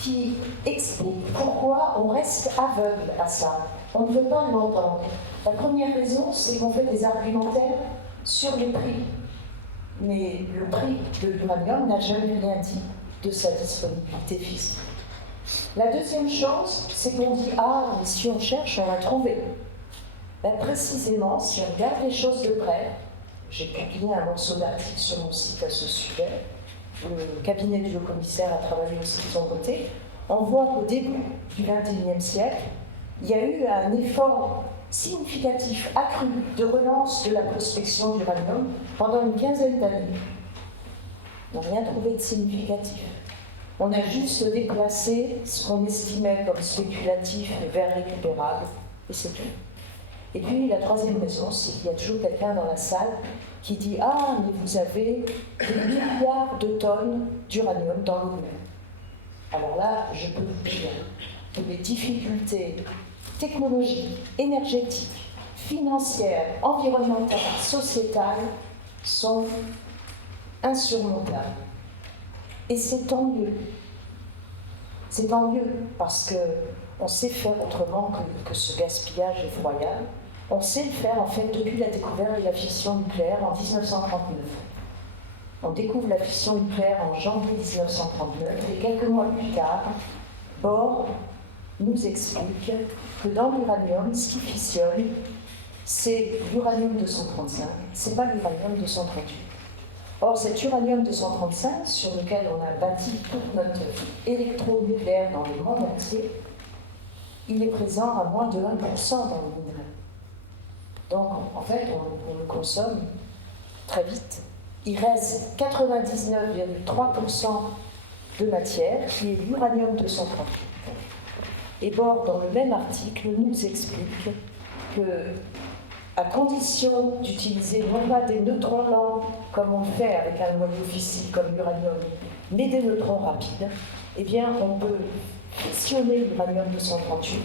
qui expliquent pourquoi on reste aveugle à ça. On ne veut pas l'entendre. La première raison, c'est qu'on fait des argumentaires sur les prix. Mais le prix de l'uranium n'a jamais rien dit de sa disponibilité physique. La deuxième chose, c'est qu'on dit « Ah, mais si on cherche, on va trouver ». Ben, précisément, si on regarde les choses de près, j'ai publié un morceau d'article sur mon site à ce sujet, le cabinet du haut-commissaire a travaillé aussi de son côté, on voit qu'au début du XXIe siècle, il y a eu un effort significatif, accru, de relance de la prospection d'uranium pendant une quinzaine d'années. On n'a rien trouvé de significatif. On a juste déplacé ce qu'on estimait comme spéculatif vers récupérable, et c'est tout. Et puis la troisième raison, c'est qu'il y a toujours quelqu'un dans la salle qui dit « Ah, mais vous avez des milliards de tonnes d'uranium dans l'eau de mer ». Alors là, je peux vous dire que les difficultés technologiques, énergétiques, financières, environnementales, sociétales sont insurmontables. Et c'est tant mieux. C'est tant mieux parce qu'on sait faire autrement que ce gaspillage effroyable. On sait le faire en fait depuis la découverte de la fission nucléaire en 1939. On découvre la fission nucléaire en janvier 1939 et quelques mois plus tard, Bohr nous explique que dans l'uranium, ce qui fissionne, c'est l'uranium-235, c'est pas l'uranium-238. Or, cet uranium-235, sur lequel on a bâti toute notre électronucléaire dans le monde entier, il est présent à moins de 1% dans le minerai. Donc, en fait, on le consomme très vite. Il reste 99,3% de matière, qui est l'uranium-238. Et Bohr, dans le même article, nous explique que, à condition d'utiliser non pas des neutrons lents, comme on le fait avec un noyau fissile comme l'uranium, mais des neutrons rapides, eh bien, on peut fissionner l'uranium-238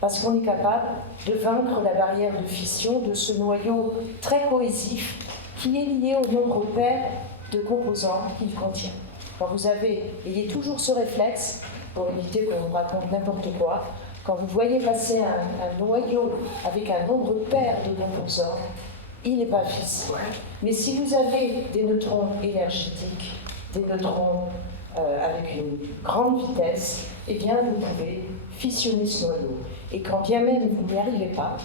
parce qu'on est capable de vaincre la barrière de fission de ce noyau très cohésif qui est lié au nombre pair de composants qu'il contient. Quand vous avez, ayez toujours ce réflexe, pour éviter qu'on vous raconte n'importe quoi, quand vous voyez passer un noyau avec un nombre pair de composants, il n'est pas fissile. Mais si vous avez des neutrons énergétiques, des neutrons avec une grande vitesse, eh bien vous pouvez fissionner ce noyau. Et quand bien même vous n'y arrivez pas,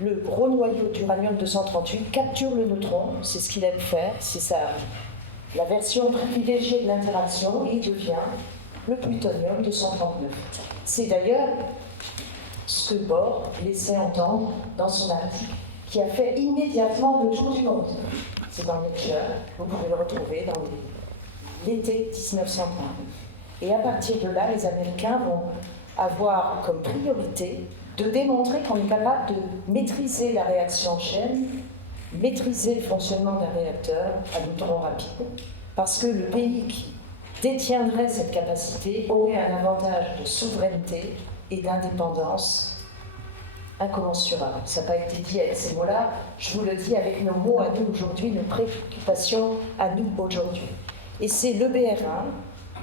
le gros noyau d'uranium-238 capture le neutron, c'est ce qu'il aime faire, c'est la version privilégiée de l'interaction, et il devient le plutonium-239. C'est d'ailleurs ce que Bohr laissait entendre dans son article, qui a fait immédiatement le tour du monde. C'est dans Nature, vous pouvez le retrouver dans l'été 1930. Et à partir de là, les Américains vont avoir comme priorité de démontrer qu'on est capable de maîtriser la réaction en chaîne, maîtriser le fonctionnement d'un réacteur à neutrons rapides, parce que le pays qui détiendrait cette capacité aurait un avantage de souveraineté et d'indépendance incommensurable. Ça n'a pas été dit avec ces mots-là, je vous le dis avec nos mots à nous aujourd'hui, nos préoccupations à nous aujourd'hui. Et c'est le BR1,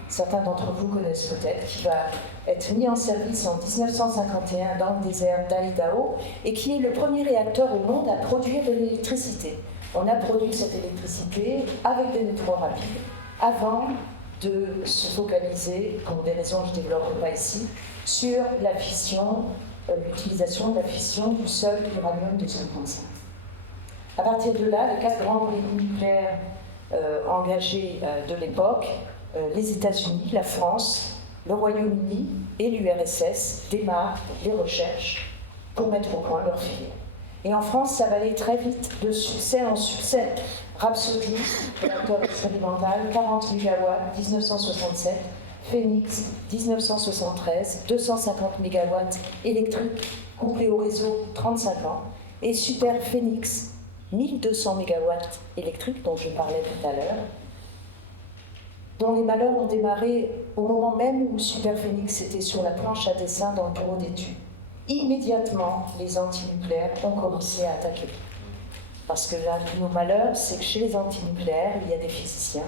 certains d'entre vous connaissent peut-être, qui va être mis en service en 1951 dans le désert d'Idaho et qui est le premier réacteur au monde à produire de l'électricité. On a produit cette électricité avec des neutrons rapides avant de se focaliser, pour des raisons que je ne développerai pas ici, sur la fission, l'utilisation de la fission du seul uranium-235. À partir de là, les 4 grands pays nucléaires engagés de l'époque, les États-Unis, la France, le Royaume-Uni et l'URSS démarrent les recherches pour mettre au point leur filière. Et en France, ça va aller très vite, de succès en succès. Rhapsody, réacteur expérimental, 40 MW, 1967. Phoenix, 1973, 250 MW électriques couplés au réseau, 35 ans. Et Super Phoenix, 1200 MW électriques, dont je parlais tout à l'heure, dont les malheurs ont démarré au moment même où Super Phoenix était sur la planche à dessin dans le bureau d'études. Immédiatement, les antinucléaires ont commencé à attaquer. Parce que l'un de nos malheurs, c'est que chez les antinucléaires, il y a des physiciens,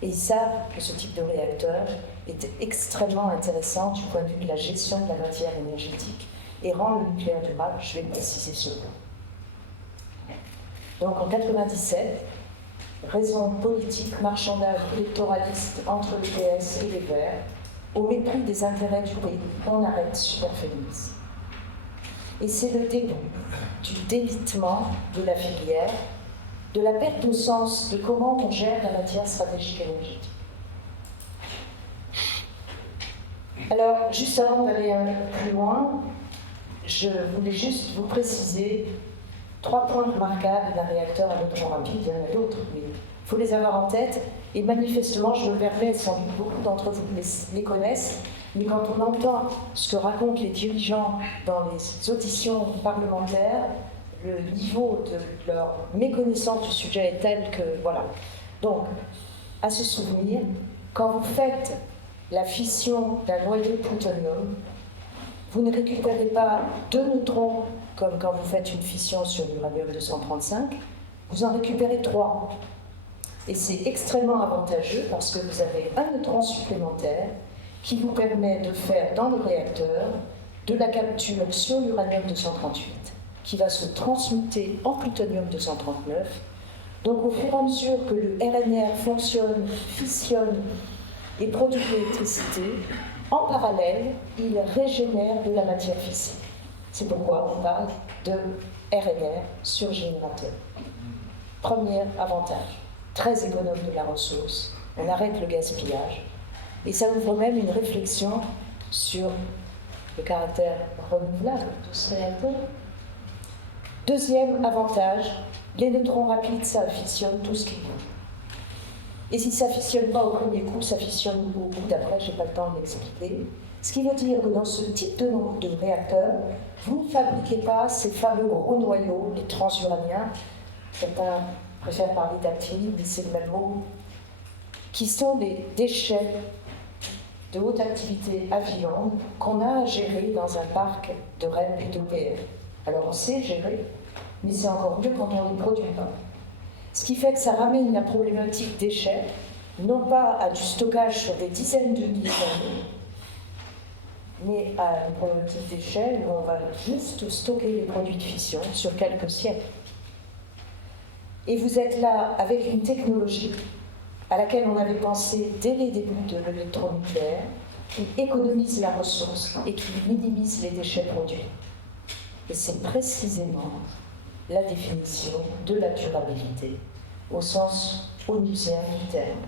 et ils savent que ce type de réacteur est extrêmement intéressant du point de vue de la gestion de la matière énergétique et rend le nucléaire durable. Je vais préciser ce point. Donc en 1997, raison politique, marchandage électoraliste entre le PS et les Verts, au mépris des intérêts du pays, on arrête Super Phoenix. Et c'est le début du délitement de la filière, de la perte de sens de comment on gère la matière stratégique énergétique. Alors, juste avant d'aller un peu plus loin, je voulais juste vous préciser 3 points remarquables d'un réacteur à neutrons rapides. Il y en a d'autres, mais il faut les avoir en tête. Et manifestement, je me permets, sans doute beaucoup d'entre vous les connaissent, mais quand on entend ce que racontent les dirigeants dans les auditions parlementaires, le niveau de leur méconnaissance du sujet est tel que, voilà. Donc, à se souvenir, quand vous faites la fission d'un noyau de plutonium, vous ne récupérez pas 2 neutrons, comme quand vous faites une fission sur l'uranium-235, vous en récupérez 3. Et c'est extrêmement avantageux parce que vous avez un neutron supplémentaire qui vous permet de faire dans le réacteur de la capture sur l'uranium-238, qui va se transmuter en plutonium-239 Donc au fur et à mesure que le RNR fonctionne, fissionne et produit de l'électricité, en parallèle, il régénère de la matière fissile. C'est pourquoi on parle de RNR sur générateur. Premier avantage, très économe de la ressource, on arrête le gaspillage, et ça ouvre même une réflexion sur le caractère renouvelable de ce réacteur. Deuxième avantage, les neutrons rapides, ça fissionne tout ce qui bouge. Et si ça ne fissionne pas au premier coup, ça fissionne au coup d'après, je n'ai pas le temps de l'expliquer. Ce qui veut dire que dans ce type de réacteur, vous ne fabriquez pas ces fameux gros noyaux, les transuraniens, certains préfèrent parler d'actinides, mais c'est le même mot, qui sont des déchets de haute activité à Villon qu'on a à gérer dans un parc de REP et d'EPR. Alors on sait gérer, mais c'est encore mieux quand on ne les produit pas. Ce qui fait que ça ramène la problématique déchets, non pas à du stockage sur des dizaines de milliers d'années, mais à une problématique déchets où on va juste stocker les produits de fission sur quelques siècles. Et vous êtes là avec une technologie à laquelle on avait pensé dès les débuts de l'électronucléaire, qui économise la ressource et qui minimise les déchets produits. Et c'est précisément la définition de la durabilité, au sens onusien du terme.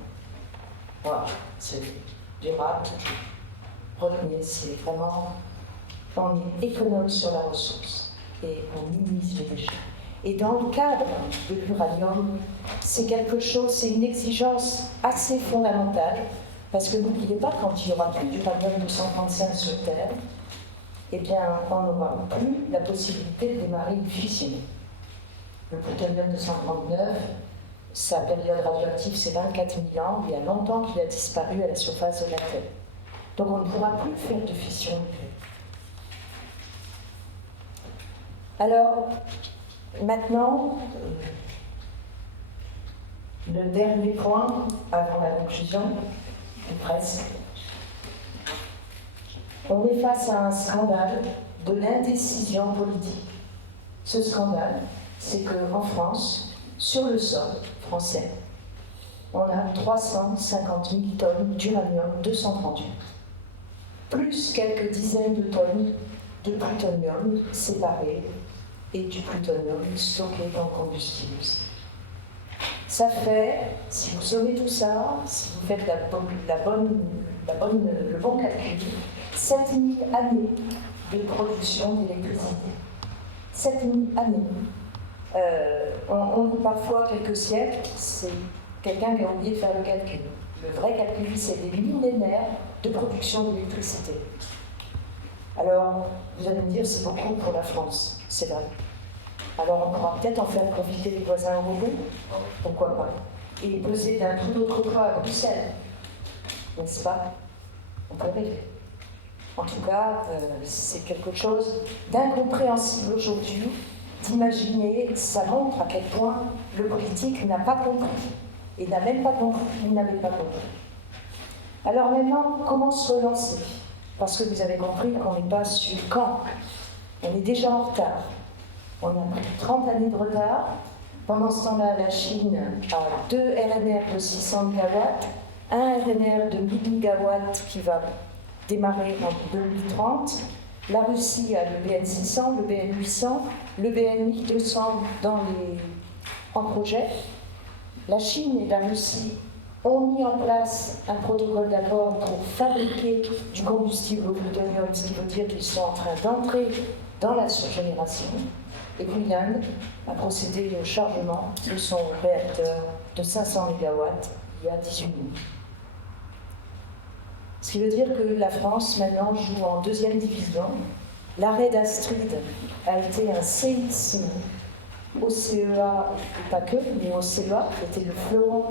Voilà, c'est durable. Retenez, c'est vraiment, on est économe sur la ressource et on minimise les déchets. Et dans le cadre de l'uranium, c'est quelque chose, c'est une exigence assez fondamentale, parce que n'oubliez pas, quand il n'y aura plus d'uranium 235 sur Terre, eh bien, on n'aura plus la possibilité de démarrer une fission. Le plutonium 239, sa période radioactive, c'est 24 000 ans. Il y a longtemps qu'il a disparu à la surface de la Terre. Donc on ne pourra plus faire de fission nucléaire. Alors, maintenant, le dernier point, avant la conclusion, ou presque. On est face à un scandale de l'indécision politique. Ce scandale, c'est qu'en France, sur le sol français, on a 350 000 tonnes d'uranium 238, plus quelques dizaines de tonnes de plutonium séparé et du plutonium stocké dans le combustible. Ça fait, si vous sommez tout ça, si vous faites le bon calcul, 7000 années de production d'électricité. 7000 années. On dit parfois quelques siècles, c'est quelqu'un qui a oublié de faire le calcul. Le vrai calcul, c'est des millénaires de production d'électricité. Alors, vous allez me dire, c'est beaucoup pour la France, c'est vrai. Alors, on pourra peut-être en faire profiter les voisins européens, pourquoi pas, et peser d'un tout autre poids à Bruxelles, n'est-ce pas? On peut rêver. En tout cas, c'est quelque chose d'incompréhensible aujourd'hui, d'imaginer, ça montre à quel point le politique n'a pas compris, et n'a même pas compris, il n'avait pas compris. Alors maintenant, comment se relancer? Parce que vous avez compris qu'on n'est pas sur quand. On est déjà en retard. On a pris 30 années de retard. Pendant ce temps-là, la Chine a 2 RNR de 600 MW, un RNR de 1000 MW qui va démarrer en 2030. La Russie a le BN600, le BN800, le BN1200 en projet. La Chine et la Russie ont mis en place un protocole d'accord pour fabriquer du combustible au plutonium, ce qui veut dire qu'ils sont en train d'entrer dans la surgénération. Et puis l'Inde a procédé au chargement de son réacteur de 500 MW il y a 18 mois. Ce qui veut dire que la France maintenant joue en 2e division. L'arrêt d'Astrid a été un séisme au CEA, et pas que, mais au CEA, qui était le fleuron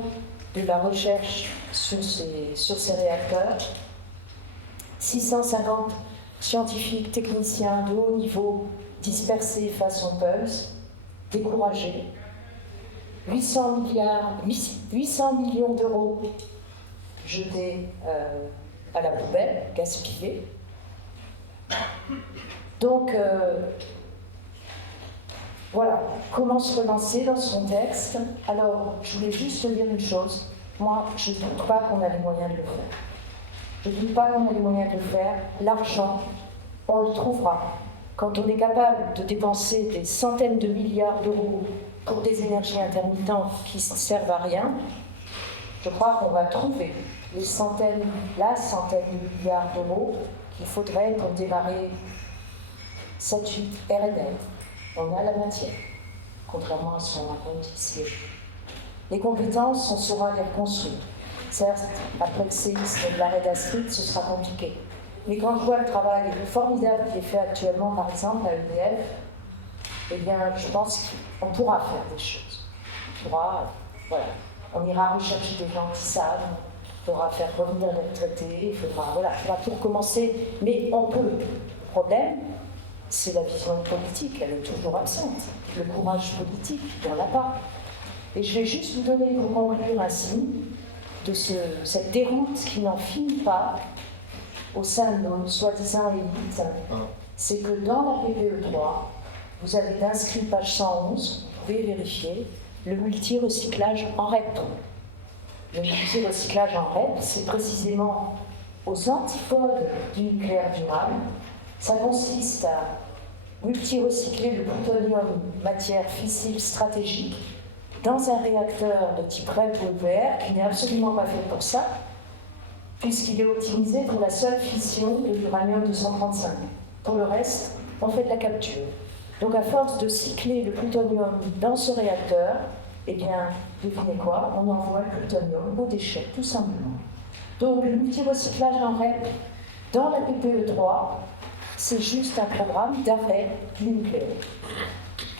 de la recherche sur ces réacteurs. 650 scientifiques, techniciens de haut niveau dispersés face au pulse, découragés. 800 millions d'euros jetés à la poubelle, gaspillés. Donc, voilà, Comment se relancer dans ce contexte? Alors, je voulais juste dire une chose. Moi, je ne doute pas qu'on a les moyens de le faire. Je ne doute pas qu'on a les moyens de le faire. L'argent, on le trouvera. Quand on est capable de dépenser des centaines de milliards d'euros pour des énergies intermittentes qui ne servent à rien, je crois qu'on va trouver la centaine de milliards d'euros qu'il faudrait pour démarrer 7-8 RNL. On a la matière, contrairement à ce qu'on raconte ici. Les compétences, on saura les reconstruire. Certes, après le séisme de l'arrêt d'Astrid, ce sera compliqué. Mais quand je vois le travail formidable qui est fait actuellement, par exemple, à EDF, eh bien, je pense qu'on pourra faire des choses. On pourra, voilà. On ira rechercher des gens qui savent, il faudra faire revenir les retraités, il faudra tout recommencer, mais on peut. Le problème, c'est la vision politique, elle est toujours absente. Le courage politique, il n'y en a pas. Et je vais juste vous donner, pour conclure, un signe de cette déroute qui n'en finit pas au sein de nos soi-disant élites. C'est que dans la PPE 3, vous avez d'inscrit page 111, vous pouvez vérifier, le multi-recyclage en REP. Le multi-recyclage en REP, c'est précisément aux antipodes du nucléaire durable. Ça consiste à multi-recycler le plutonium, matière fissile stratégique, dans un réacteur de type REP ou EPR qui n'est absolument pas fait pour ça, puisqu'il est optimisé pour la seule fission de l'uranium-235. Pour le reste, on fait de la capture. Donc à force de cycler le plutonium dans ce réacteur, eh bien, devinez quoi, on envoie le plutonium aux déchets, tout simplement. Donc le multi-recyclage en REP dans la PPE 3, c'est juste un programme d'arrêt du nucléaire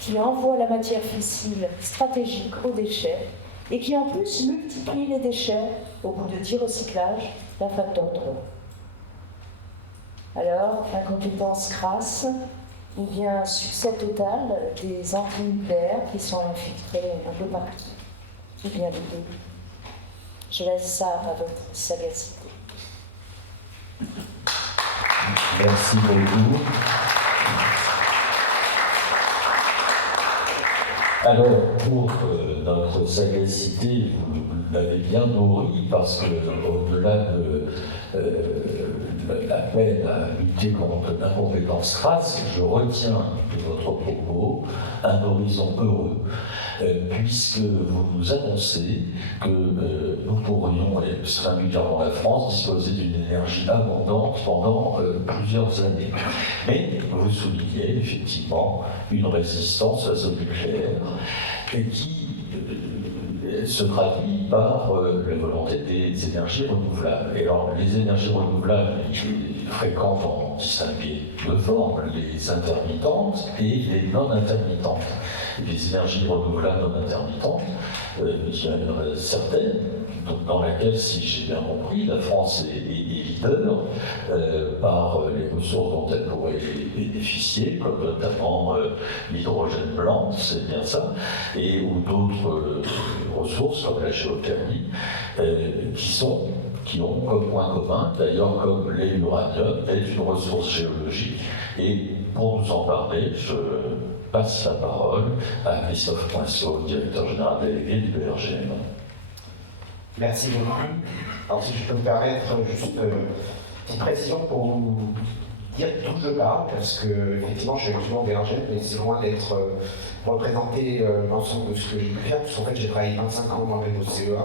qui envoie la matière fissile stratégique aux déchets et qui en plus multiplie les déchets au bout de 10 recyclages d'un facteur 3. Alors, incompétence crasse ou bien succès total des antinucléaires qui sont infiltrés un peu partout, ou bien les deux. Je laisse ça à votre sagacité. Merci beaucoup. Alors, pour notre sagacité, vous l'avez bien nourrie parce que, au-delà de l'appel à lutter contre l'incompétence crasse, je retiens de votre propos un horizon heureux, puisque vous nous annoncez que nous pourrions, et singulièrement la France, disposer d'une énergie abondante pendant plusieurs années. Mais vous soulignez effectivement une résistance face au nucléaire et qui se traduit par la volonté des énergies renouvelables. Et alors, les énergies renouvelables, il est fréquent d'en distinguer deux formes, les intermittentes et les non-intermittentes. Les énergies renouvelables non-intermittentes, il y en a certaines, dans laquelle, si j'ai bien compris, la France est leader par les ressources dont elle pourrait bénéficier, comme notamment l'hydrogène blanc, c'est bien ça, et ou d'autres ressources comme la géothermie, qui ont comme point commun, d'ailleurs comme l'uranium, est une ressource géologique. Et pour nous en parler, je passe la parole à Christophe Poinceau, directeur général délégué du BRGM. Merci beaucoup. Alors si je peux me permettre juste une petite précision pour vous dire d'où je parle, parce que effectivement je suis actuellement au BRGM, mais c'est loin d'être représenter l'ensemble de ce que j'ai pu faire, parce qu'en fait j'ai travaillé 25 ans dans le CEA,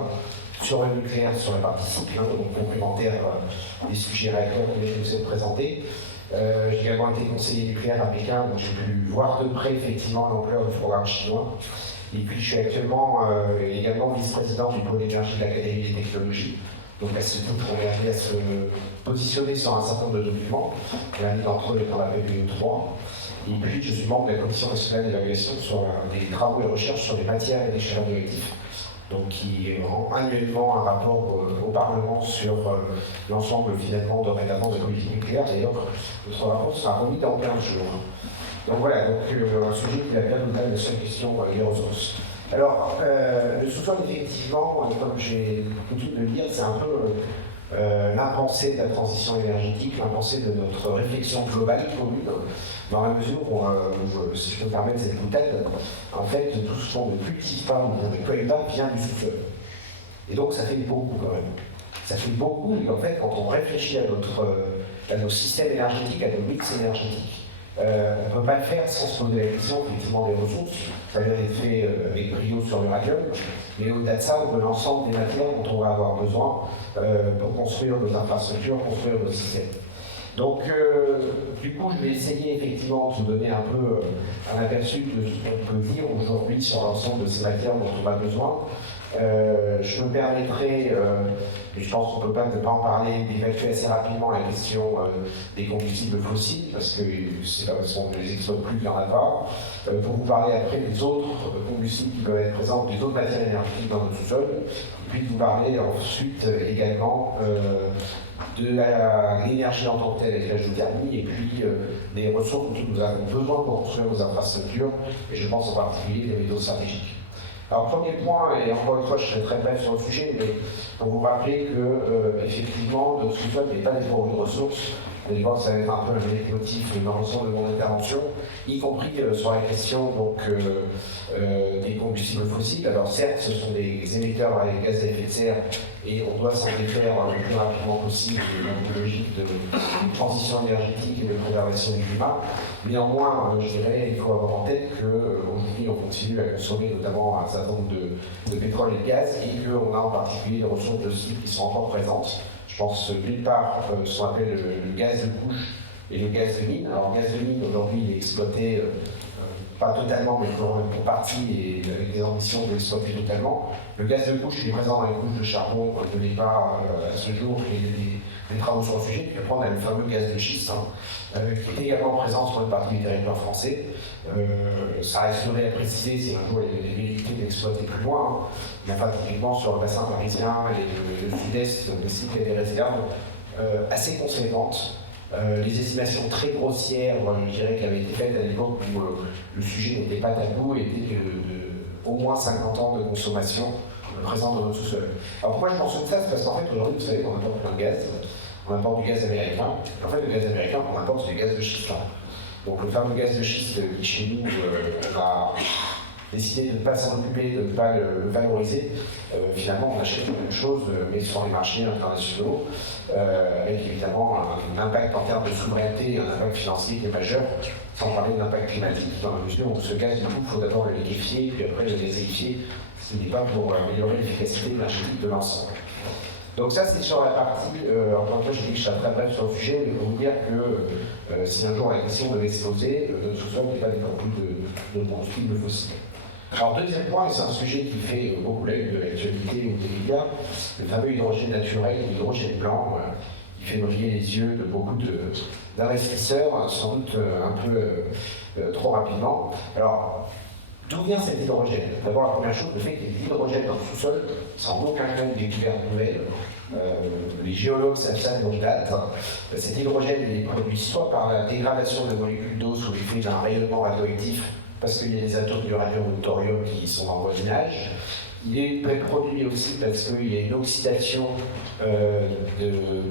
sur le nucléaire, sur la partie cycle, donc complémentaire des sujets réacteurs que je vous ai présentés. J'ai également été conseiller nucléaire à Pékin, donc j'ai pu voir de près effectivement l'ampleur du programme chinois. Et puis je suis actuellement également vice-président du pôle énergie de l'Académie des technologies. Donc à ce titre, on est amené à se positionner sur un certain nombre de documents, l'un d'entre eux étant la PPE 3. Et puis je suis membre de la Commission nationale d'évaluation sur les travaux et recherches sur les matières et déchets radioactifs, donc qui rend annuellement un rapport au Parlement sur l'ensemble finalement dorénavant de la politique nucléaire. D'ailleurs, notre rapport sera remis dans 15 jours. Donc voilà, donc, un sujet qui va bien au-delà de la seule question des ressources. Alors, le sous-sol, effectivement, comme j'ai coutume de le dire, c'est un peu l'impensé de la transition énergétique, l'impensé de notre réflexion globale commune, dans la mesure où, si je peux me permettre cette boutade, en fait, tout ce qu'on ne cultive pas ou qu'on ne cueille pas vient du sous-sol. Et donc ça fait beaucoup quand même. Ça fait beaucoup, et en fait, quand on réfléchit à nos systèmes énergétiques, à nos mix énergétiques, on ne peut pas le faire sans se poser la question effectivement des ressources. Ça vient d'être fait avec brio sur l'uranium, mais au-delà de ça, de l'ensemble des matières dont on va avoir besoin pour construire nos infrastructures, construire nos systèmes. Donc, du coup, je vais essayer effectivement de vous donner un peu un aperçu de ce qu'on peut dire aujourd'hui sur l'ensemble de ces matières dont on a besoin. Je me permettrai, et je pense qu'on ne peut pas ne pas en parler, d'évacuer assez rapidement la question des combustibles fossiles, parce que c'est pas parce qu'on ne les exploite plus qu'il n'y en a pas, pour vous parler après des autres combustibles qui peuvent être présents, des autres matières énergétiques dans notre sous-sol, et puis de vous parler ensuite également de l'énergie en tant que telle avec la géothermie, et puis des ressources dont nous avons besoin pour construire nos infrastructures, et je pense en particulier des métaux stratégiques. Alors, premier point, et encore une fois, je serai très bref sur le sujet, mais pour vous rappeler que, effectivement, notre sous-sol n'est pas dépourvu de ressources. Vous allez voir que ça va être un peu le leitmotiv dans l'ensemble de mon intervention, y compris sur la question donc, des combustibles fossiles. Alors, certes, ce sont des émetteurs avec gaz à effet de serre, et on doit s'en défaire le plus rapidement possible dans une logique de transition énergétique et de préservation du climat. Néanmoins, je dirais, il faut avoir en tête qu'aujourd'hui, on continue à consommer notamment un certain nombre de pétrole et de gaz, et qu'on a en particulier des ressources de cycle qui sont encore présentes. Je pense d'une part ce qu'on appelle le gaz de couche et le gaz de mine. Alors, le gaz de mine, aujourd'hui, il est exploité, pas totalement, mais pour partie, et avec des ambitions de l'exploiter totalement. Le gaz de couche, il est présent dans les couches de charbon de départ à ce jour, et des travaux sur le sujet. Puis après, on a le fameux gaz de schiste, qui est également présent sur une partie du territoire français. Ça resterait à préciser si un jour il y a des velléités d'exploiter plus loin. Mais enfin, typiquement sur le bassin parisien et le sud-est, le site il y a des réserves assez conséquentes. Les estimations très grossières, je dirais, qui avaient été faites à l'époque où le sujet n'était pas tabou, étaient au moins 50 ans de consommation présente dans notre sous-sol. Alors pourquoi je mentionne ça? C'est parce qu'en fait, aujourd'hui, vous savez qu'on importe plein de gaz. On importe du gaz américain. En fait, le gaz américain qu'on importe, c'est du gaz de schiste. Donc le fameux gaz de schiste qui, chez nous, on a décidé de ne pas s'en occuper, de ne pas le valoriser. Finalement, on achète la même chose, mais sur les marchés internationaux, avec évidemment un impact en termes de souveraineté et un impact financier qui est majeur, sans parler de l'impact climatique, dans la mesure où ce gaz, du coup, il faut d'abord le liquéfier, puis après le gazéifier. Ce n'est pas pour améliorer l'efficacité énergétique de l'ensemble. Donc ça, c'est sur la partie, encore une fois, je dis que je serai très bref sur le sujet, mais pour vous dire que si un jour la question devait se poser, notre sous-sol n'est pas dépourvu de combustibles fossiles. Alors deuxième point, et c'est un sujet qui fait beaucoup de l'actualité ou des médias, le fameux hydrogène naturel, l'hydrogène blanc, qui fait briller les yeux de beaucoup d'investisseurs, sans doute un peu trop rapidement. Alors, d'où vient cet hydrogène? D'abord, la première chose, le fait qu'il y ait de l'hydrogène dans le sous-sol, sans aucun cas de découverte nouvelle. Les géologues savent ça de longue date. Cet hydrogène est produit soit par la dégradation de molécules d'eau sous l'effet d'un rayonnement radioactif, parce qu'il y a des atomes d'uranium ou de thorium qui sont en voisinage. Il est produit aussi parce qu'il y a une oxydation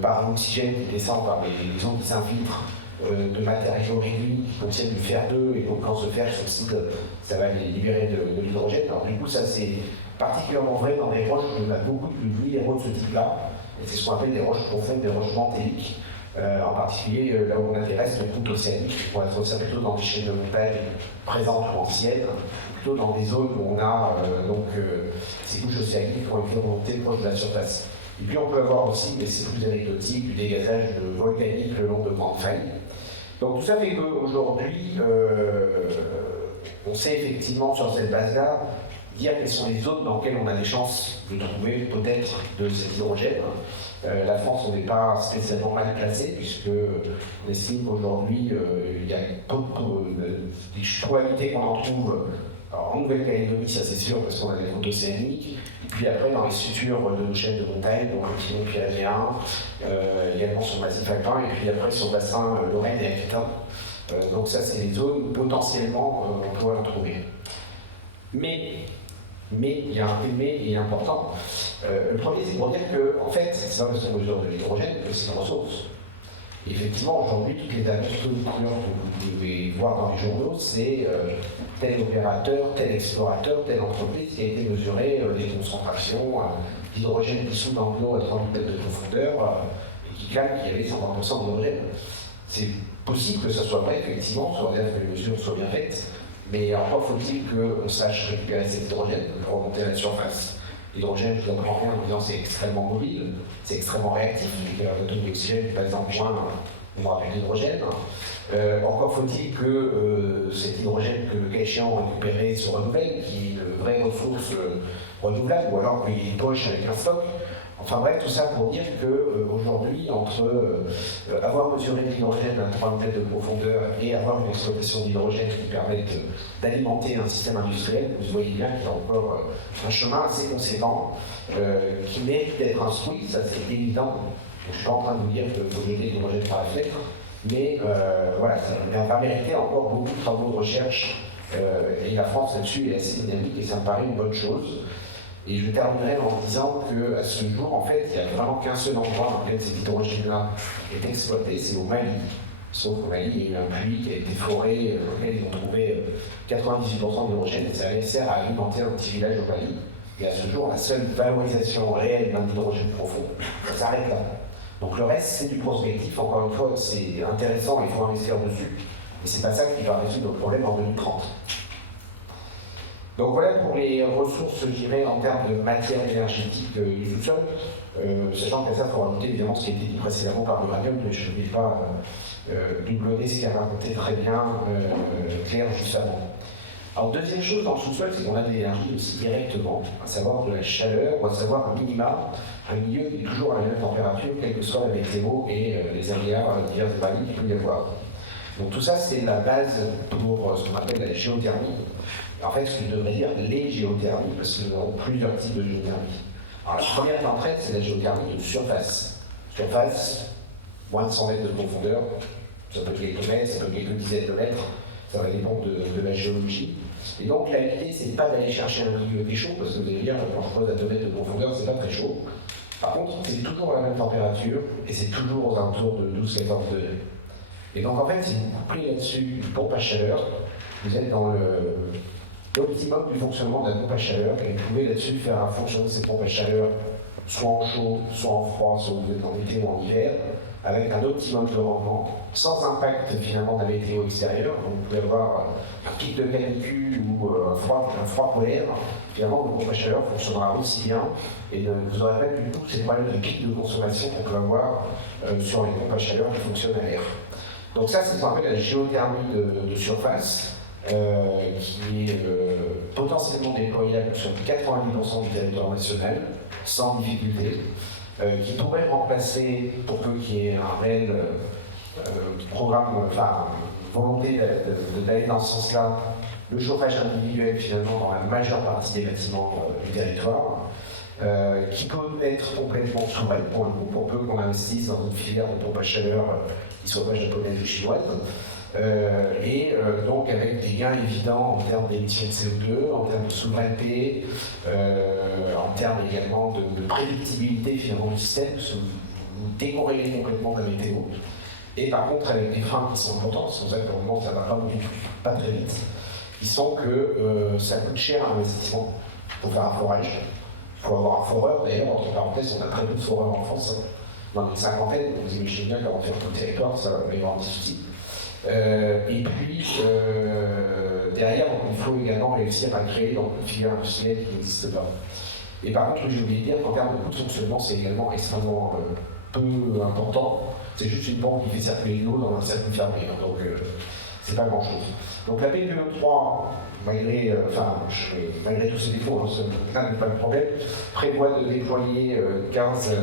par l'oxygène qui descend par les ondes qui s'infiltrent de matériaux réduits qui contiennent du fer-2, et donc quand ce fer s'oxyde, ça va libérer de l'hydrogène. Alors du coup, ça c'est particulièrement vrai dans des roches où on a beaucoup de minéraux de ce type-là, et c'est ce qu'on appelle des roches profondes, des roches mantéliques. En particulier là où on a des restes de croûte océanique, on va trouver ça plutôt dans des chaînes de montagnes présentes ou anciennes, plutôt dans des zones où on a ces couches océaniques qui ont été remontées proche de la surface. Et puis on peut avoir aussi, mais c'est plus anecdotique, du dégazage volcanique le long de grandes failles. Donc tout ça fait qu'aujourd'hui, on sait effectivement sur cette base-là dire quelles sont les zones dans lesquelles on a des chances de trouver peut-être de cet hydrogène. La France, on n'est pas spécialement mal placé, puisqu'on estime qu'aujourd'hui, il y a des probabilités qu'on en trouve en Nouvelle-Calédonie, ça c'est sûr, parce qu'on a des côtes océaniques. Et puis après, dans les sutures de nos chaînes de montagne, donc le Piémont pyrénéen, également sur le massif alpin, et puis après sur le bassin Lorraine et Aquitain. Donc ça, c'est les zones où potentiellement on pourrait en trouver. Mais Mais il y a un mais important. Le premier, c'est pour dire que, en fait, c'est pas parce qu'on mesure de l'hydrogène que c'est une ressource. Et effectivement, aujourd'hui, toutes les annonces que vous pouvez voir dans les journaux, c'est tel opérateur, tel explorateur, telle entreprise qui a été mesurée des concentrations d'hydrogène dissous dans l'eau à 30 mètres de profondeur et qui calme qu'il y avait 50% d'hydrogène. C'est possible que ça soit vrai, effectivement, sur que les mesures soient bien faites, mais encore faut-il qu'on sache récupérer cet hydrogène, remonter à la surface. L'hydrogène, je vous apprends rien en disant c'est extrêmement mobile, c'est extrêmement réactif. L'atome d'oxygène, par exemple, on aura plus d'hydrogène. Encore faut-il que cet hydrogène que le cas échéant récupéré se renouvelle, qu'il y ait une vraie ressource renouvelable, ou alors qu'il y ait une poche avec un stock. Enfin bref, tout ça pour dire qu'aujourd'hui, entre avoir mesuré de l'hydrogène à 3 mètres de profondeur et avoir une exploitation d'hydrogène qui permette d'alimenter un système industriel, vous voyez bien qu'il y a encore un chemin assez conséquent qui mérite d'être instruit, ça c'est évident. Je ne suis pas en train de vous dire qu'il faut jeter l'hydrogène par la fenêtre, mais voilà, ça va mériter encore beaucoup de travaux de recherche et la France là-dessus est assez dynamique et ça me paraît une bonne chose. Et je terminerai en disant qu'à ce jour, en fait, il n'y a vraiment qu'un seul endroit dans lequel cet hydrogène-là est exploité, c'est au Mali. Sauf qu'au Mali, il y a eu un puits qui a été foré, dans lequel ils ont trouvé 98% d'hydrogène, et ça sert à alimenter un petit village au Mali. Et à ce jour, la seule valorisation réelle d'un hydrogène profond, ça s'arrête là. Donc le reste, c'est du prospectif. Encore une fois, c'est intéressant, il faut investir dessus. Et c'est pas ça qui va résoudre le problème en 2030. Donc voilà pour les ressources, je dirais, en termes de matière énergétique du sous-sol, sachant qu'à ça, il faut rajouter évidemment ce qui a été dit précédemment par l'uranium, mais je ne vais pas doubler ce qu'a raconté très bien Claire juste avant. Alors deuxième chose dans le sous-sol, c'est qu'on a de l'énergie aussi directement, à savoir de la chaleur, ou à savoir un minima, un milieu qui est toujours à la même température, quelle que soit la météo et les aléas divers et variés qu'il peut y avoir. Donc tout ça, c'est la base pour ce qu'on appelle la géothermie. En fait, ce que je devrais dire les géothermies, parce que nous avons plusieurs types de géothermie. Alors, la première d'entre elles, c'est la géothermie de surface. Surface, moins de 100 mètres de profondeur, ça peut être quelques mètres, ça peut être quelques dizaines de mètres, ça va dépendre de la géologie. Et donc, la l'idée, c'est pas d'aller chercher un milieu qui est chaud, parce que vous allez dire, quand je pose à 2 mètres de profondeur, c'est pas très chaud. Par contre, c'est toujours à la même température, et c'est toujours aux alentours de 12-14 degrés. Et donc, en fait, si vous couplez là-dessus une pompe à chaleur, vous êtes dans l'optimum du fonctionnement de la pompe à chaleur, et vous pouvez là-dessus faire fonctionner cette pompe à chaleur soit en chaud, soit en froid, soit vous êtes en été ou en hiver, avec un optimum de rendement, sans impact finalement de la météo extérieure. Donc vous pouvez avoir un pic de canicule ou un froid polaire, finalement le pompe à chaleur fonctionnera aussi bien, et vous n'aurez pas du tout ces problèmes de pic de consommation qu'on peut avoir sur les pompes à chaleur qui fonctionnent à l'air. Donc ça, c'est ce qu'on appelle la géothermie de surface. Qui est potentiellement déployable sur 90% du territoire national, sans difficulté, qui pourrait remplacer, pour peu qu'il y ait un réel programme, enfin, volonté d'aller dans ce sens-là, le chauffage individuel finalement dans la majeure partie des bâtiments du territoire, qui peut être complètement souverain pour le coup, pour peu qu'on investisse dans une filière de pompe à chaleur qui soit pas japonaise ou chinoise. Donc avec des gains évidents en termes d'émissions de CO2, en termes de souveraineté, en termes également de prédictibilité finalement du système, parce que vous décorrélez complètement de la météo. Et par contre avec des freins qui sont importants, c'est pour ça que pour le moment ça ne va pas très vite, qui sont que ça coûte cher un investissement pour faire un forage. Il faut avoir un foreur, d'ailleurs entre parenthèses on a très peu de foreurs en France, hein. Dans une cinquantaine, vous imaginez bien qu'avant de faire tout le territoire, ça va y avoir un petit souci. Et puis, derrière, il faut également réussir à créer donc, une filière industrielle qui n'existe pas. Et par contre, j'ai oublié de dire qu'en termes de coût de fonctionnement, c'est également extrêmement peu important. C'est juste une pompe qui fait circuler l'eau dans un circuit fermé, hein, donc c'est pas grand-chose. Donc la PPE3, malgré tous ses défauts, ça n'est pas le problème, prévoit de déployer 15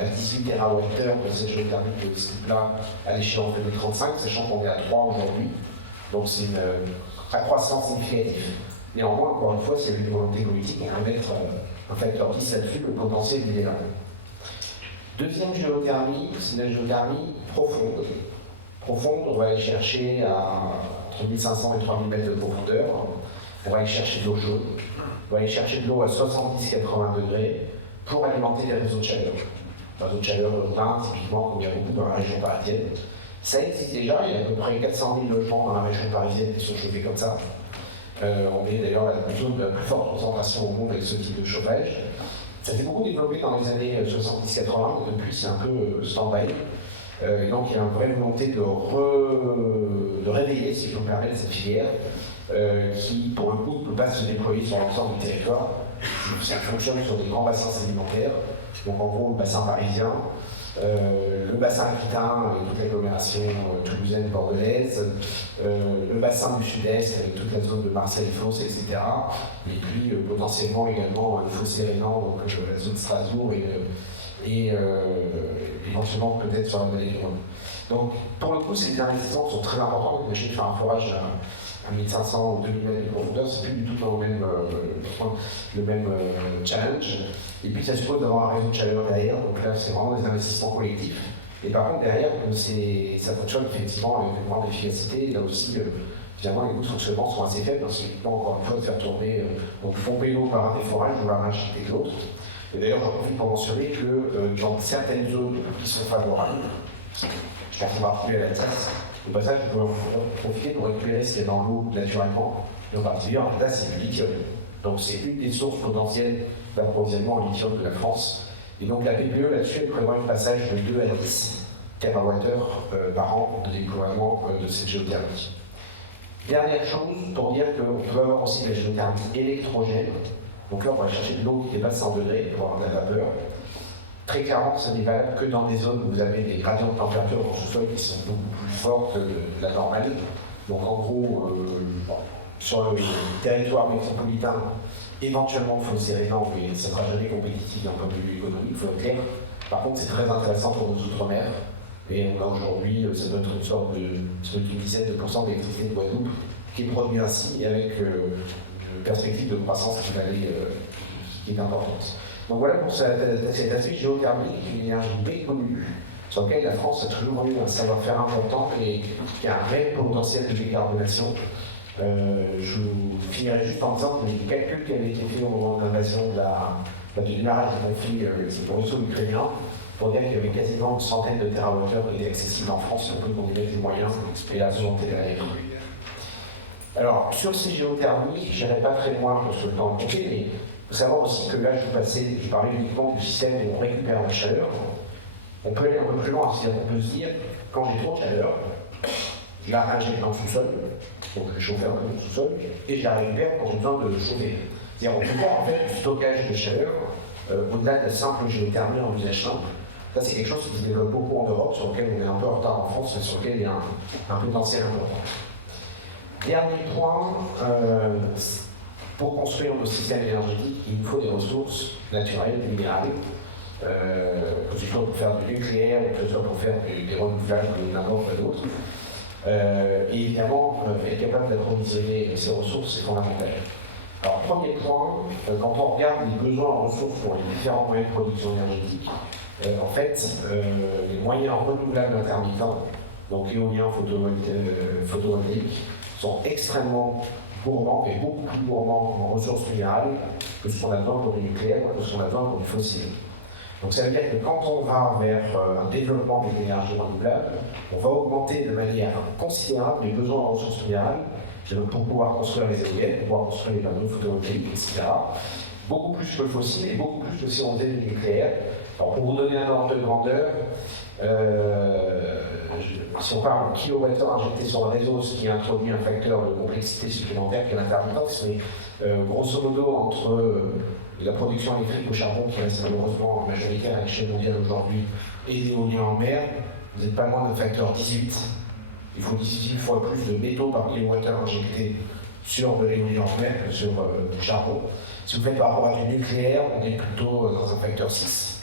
à 18 TWh de cette géothermie de ce type-là à l'échéance 2035, sachant qu'on est à 3 aujourd'hui. Donc c'est une accroissance significative. Néanmoins, encore une fois, s'il y avait une volonté politique, on peut mettre un facteur 10 là-dessus, le potentiel il est là. Deuxième géothermie, c'est la géothermie profonde. Profonde, on va aller chercher à entre 1500 et 3000 mètres de profondeur, on va aller chercher de l'eau chaude, on va aller chercher de l'eau à 70-80 degrés pour alimenter les réseaux de chaleur. Les réseaux de chaleur urbains, typiquement, comme il y a beaucoup dans la région parisienne. Ça existe déjà, il y a à peu près 400 000 logements dans la région parisienne qui sont chauffés comme ça. On est d'ailleurs la zone de la plus forte concentration au monde avec ce type de chauffage. Ça s'est beaucoup développé dans les années 70-80, depuis c'est un peu stand-by. Et donc il y a une vraie volonté de réveiller, si je peux me permettre, cette filière, qui pour le coup ne peut pas se déployer sur l'ensemble du territoire. Ça fonctionne sur des grands bassins sédimentaires, donc en gros le bassin parisien, le bassin aquitain avec toute l'agglomération toulousaine, bordelaise, le bassin du sud-est avec toute la zone de Marseille-Fos, etc. Et puis potentiellement également le fossé rhénan, donc la zone de Strasbourg et éventuellement peut-être sur la vallée du Rhône. Donc pour le coup, ces investissements sont très importants. Imaginez faire un forage à 1500 ou 2000 mètres de profondeur, c'est plus du tout dans le même challenge. Et puis ça suppose d'avoir un réseau de chaleur derrière, donc là c'est vraiment des investissements collectifs. Et par contre derrière, ça fonctionne effectivement avec une grande efficacité. Là aussi, finalement les coûts de fonctionnement sont assez faibles, parce qu'il faut encore une fois de faire tourner, donc pomper l'eau par un des forages ou par un acheter de l'autre. Et d'ailleurs j'en profite pour mentionner que dans certaines zones qui sont favorables, je pense qu'on va retrouver à l'Alsace, au passage, on peut en profiter pour récupérer ce qu'il y a dans l'eau naturellement, et en particulier en Alsace, c'est du lithium. Donc c'est une des sources potentielles d'approvisionnement en lithium de la France. Et donc la PPE là-dessus, elle prévoit un passage de 2 à 10 TWh par an de déploiement de cette géothermie. Dernière chose, pour dire qu'on peut avoir aussi de la géothermie électrogène. Donc là, on va chercher de l'eau qui dépasse 100 degrés pour avoir de la vapeur. Très clairement, ce n'est valable que dans des zones où vous avez des gradients de température dans le sous-sol qui sont beaucoup plus forts que la normale. Donc en gros, sur le territoire métropolitain, éventuellement il faut serrer les dents, mais ça ne sera jamais compétitif d'un point de vue économique, il faut être clair. Par contre, c'est très intéressant pour nos outre-mer. Et on a aujourd'hui, ça doit être une sorte une dizaine de pourcents d'électricité de Guadeloupe qui est produit ainsi, et avec une perspective de croissance qui est importante. Donc voilà pour cet aspect géothermique, une énergie méconnue, sur lequel la France a toujours eu un savoir-faire important et qui a un réel potentiel de décarbonation. Je finirai juste en disant que les calculs qui avaient été faits au moment de l'invasion du démarrage du conflit russo-ukrainien, pour dire qu'il y avait quasiment une centaine de térawattheures qui étaient accessibles en France, on peut qu'on y mette les moyens et la volonté derrière. Alors, sur ces géothermies, je n'irai pas très loin pour ce temps de compter, mais il faut savoir aussi que là, je parlais uniquement du système où on récupère la chaleur. On peut aller un peu plus loin, c'est-à-dire qu'on peut se dire, quand j'ai trop de chaleur, je la injecte dans le sous-sol, donc je vais chauffer un peu le sous-sol, et je la récupère quand j'ai besoin de chauffer. C'est-à-dire on peut faire en fait du stockage de chaleur au-delà de la simple géothermie en usage simple. Ça, c'est quelque chose qui se développe beaucoup en Europe, sur lequel on est un peu en retard en France, mais sur lequel il y a un potentiel important. Dernier point, pour construire nos systèmes énergétiques, il nous faut des ressources naturelles, minérales, que ce soit pour faire du nucléaire, que ce soit pour faire des renouvelables ou n'importe quoi d'autre. Et évidemment, être capable d'approvisionner ces ressources, c'est fondamental. Alors, premier point, quand on regarde les besoins en ressources pour les différents moyens de production énergétique, en fait, les moyens renouvelables intermittents, donc éolien, photovoltaïque, sont extrêmement gourmands et beaucoup plus gourmands en ressources minérales que ce qu'on a besoin pour du nucléaire ou que ce qu'on a besoin pour du fossile. Donc ça veut dire que quand on va vers un développement des énergies renouvelables, on va augmenter de manière considérable les besoins en ressources minérales pour pouvoir construire les éoliennes, pour pouvoir construire les panneaux photovoltaïques, etc. Beaucoup plus que le fossile et beaucoup plus que si on faisait du nucléaire. Alors pour vous donner un ordre de grandeur, si on parle de kilowattheure injecté sur le réseau, ce qui introduit un facteur de complexité supplémentaire qui est l'intermittence, mais grosso modo entre la production électrique au charbon qui reste malheureusement majoritaire à l'échelle mondiale aujourd'hui et l'éolien en mer, vous n'êtes pas loin d'un facteur 18. Il faut 18 fois plus de métaux par kilowattheure injecté sur de l'éolien en mer que sur du charbon. Si vous faites par rapport à du nucléaire, on est plutôt dans un facteur 6.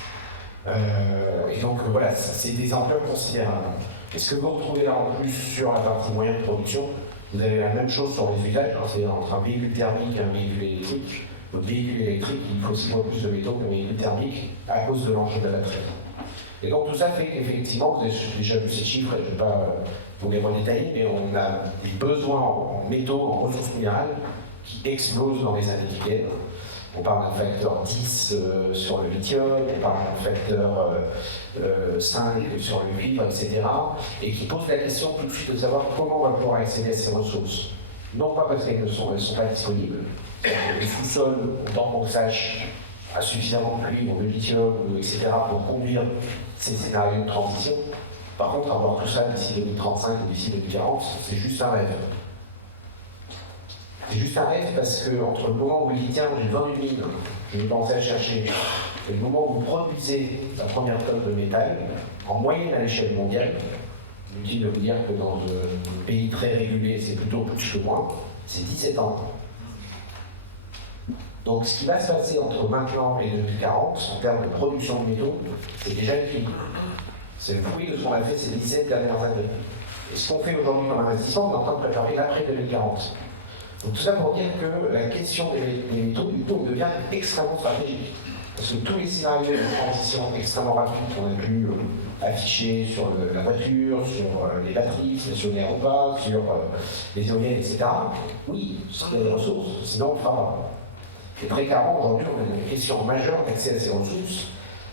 Et donc voilà, c'est des ampleurs considérables. Et ce que vous retrouvez là en plus sur la partie moyenne de production, vous avez la même chose sur les usages, c'est entre un véhicule thermique et un véhicule électrique. Votre véhicule électrique, il faut 6 fois plus de métaux qu'un véhicule thermique à cause de l'enjeu de la batterie. Et donc tout ça fait qu'effectivement, vous avez déjà vu ces chiffres, et je ne vais pas vous les redétailler, mais on a des besoins en métaux, en ressources minérales, qui explose dans les années qui viennent. On parle d'un facteur 10 sur le lithium, on parle d'un facteur 5 sur le cuivre, etc. Et qui pose la question tout de suite de savoir comment on va pouvoir accéder à ces ressources. Non pas parce qu'elles ne sont pas disponibles, le sous-sol, autant qu'on le sache, a suffisamment de cuivre, de lithium, etc. pour conduire ces scénarios de transition. Par contre, avoir tout ça d'ici 2035 ou d'ici 2040, c'est juste un rêve. C'est juste un rêve parce que entre le moment où il dit tiens, j'ai vendu une mine, je vais commencer à chercher, et le moment où vous produisez la première tonne de métal, en moyenne à l'échelle mondiale, inutile de vous dire que dans un pays très régulé, c'est plutôt plus que moins, c'est 17 ans. Donc ce qui va se passer entre maintenant et 2040, en termes de production de métaux, c'est déjà écrit. C'est le fruit de ce qu'on a fait ces 17 dernières années. Et ce qu'on fait aujourd'hui comme investissement, on est en train de préparer l'après 2040. Donc tout ça pour dire que la question des métaux, du coup, devient extrêmement stratégique. Parce que tous les scénarios de transition extrêmement rapides qu'on a pu afficher sur la voiture, sur les batteries stationnaires ou pas, sur les éoliennes, etc. Oui, il y a des ressources, sinon on ne le fera pas. Et très clairement, aujourd'hui, on a une question majeure d'accès à ces ressources,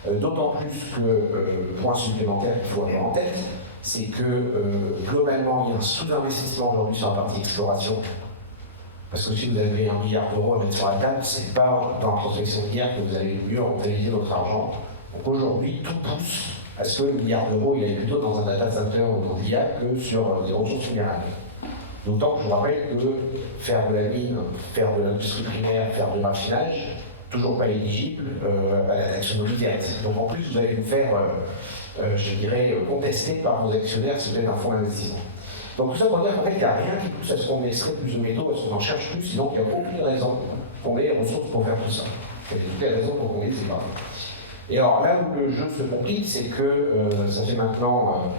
d'autant plus que, point supplémentaire qu'il faut avoir en tête, c'est que globalement, il y a un sous-investissement aujourd'hui sur la partie exploration. Parce que si vous avez 1 milliard d'euros à mettre sur la table, c'est pas dans la prospection d'hier que vous allez mieux rentabiliser votre argent. Donc aujourd'hui, tout pousse à ce que le milliard d'euros, il aille plutôt dans un data center ou dans l'IA que sur des ressources minérales. D'autant que je vous rappelle que faire de la mine, faire de l'industrie primaire, faire du raffinage, toujours pas éligible à la taxonomie verte. Donc en plus, vous allez vous faire, je dirais, contester par vos actionnaires si vous avez un fonds d'investissement. Donc tout ça pour dire qu'en fait, il n'y a rien qui pousse à ce qu'on essaie plus de métaux, à ce qu'on en cherche plus, sinon il n'y a aucune raison qu'on ait les ressources pour faire tout ça. Il y a toutes les raisons pour qu'on ait, c'est pas. Et alors là où le jeu se complique, c'est que ça fait maintenant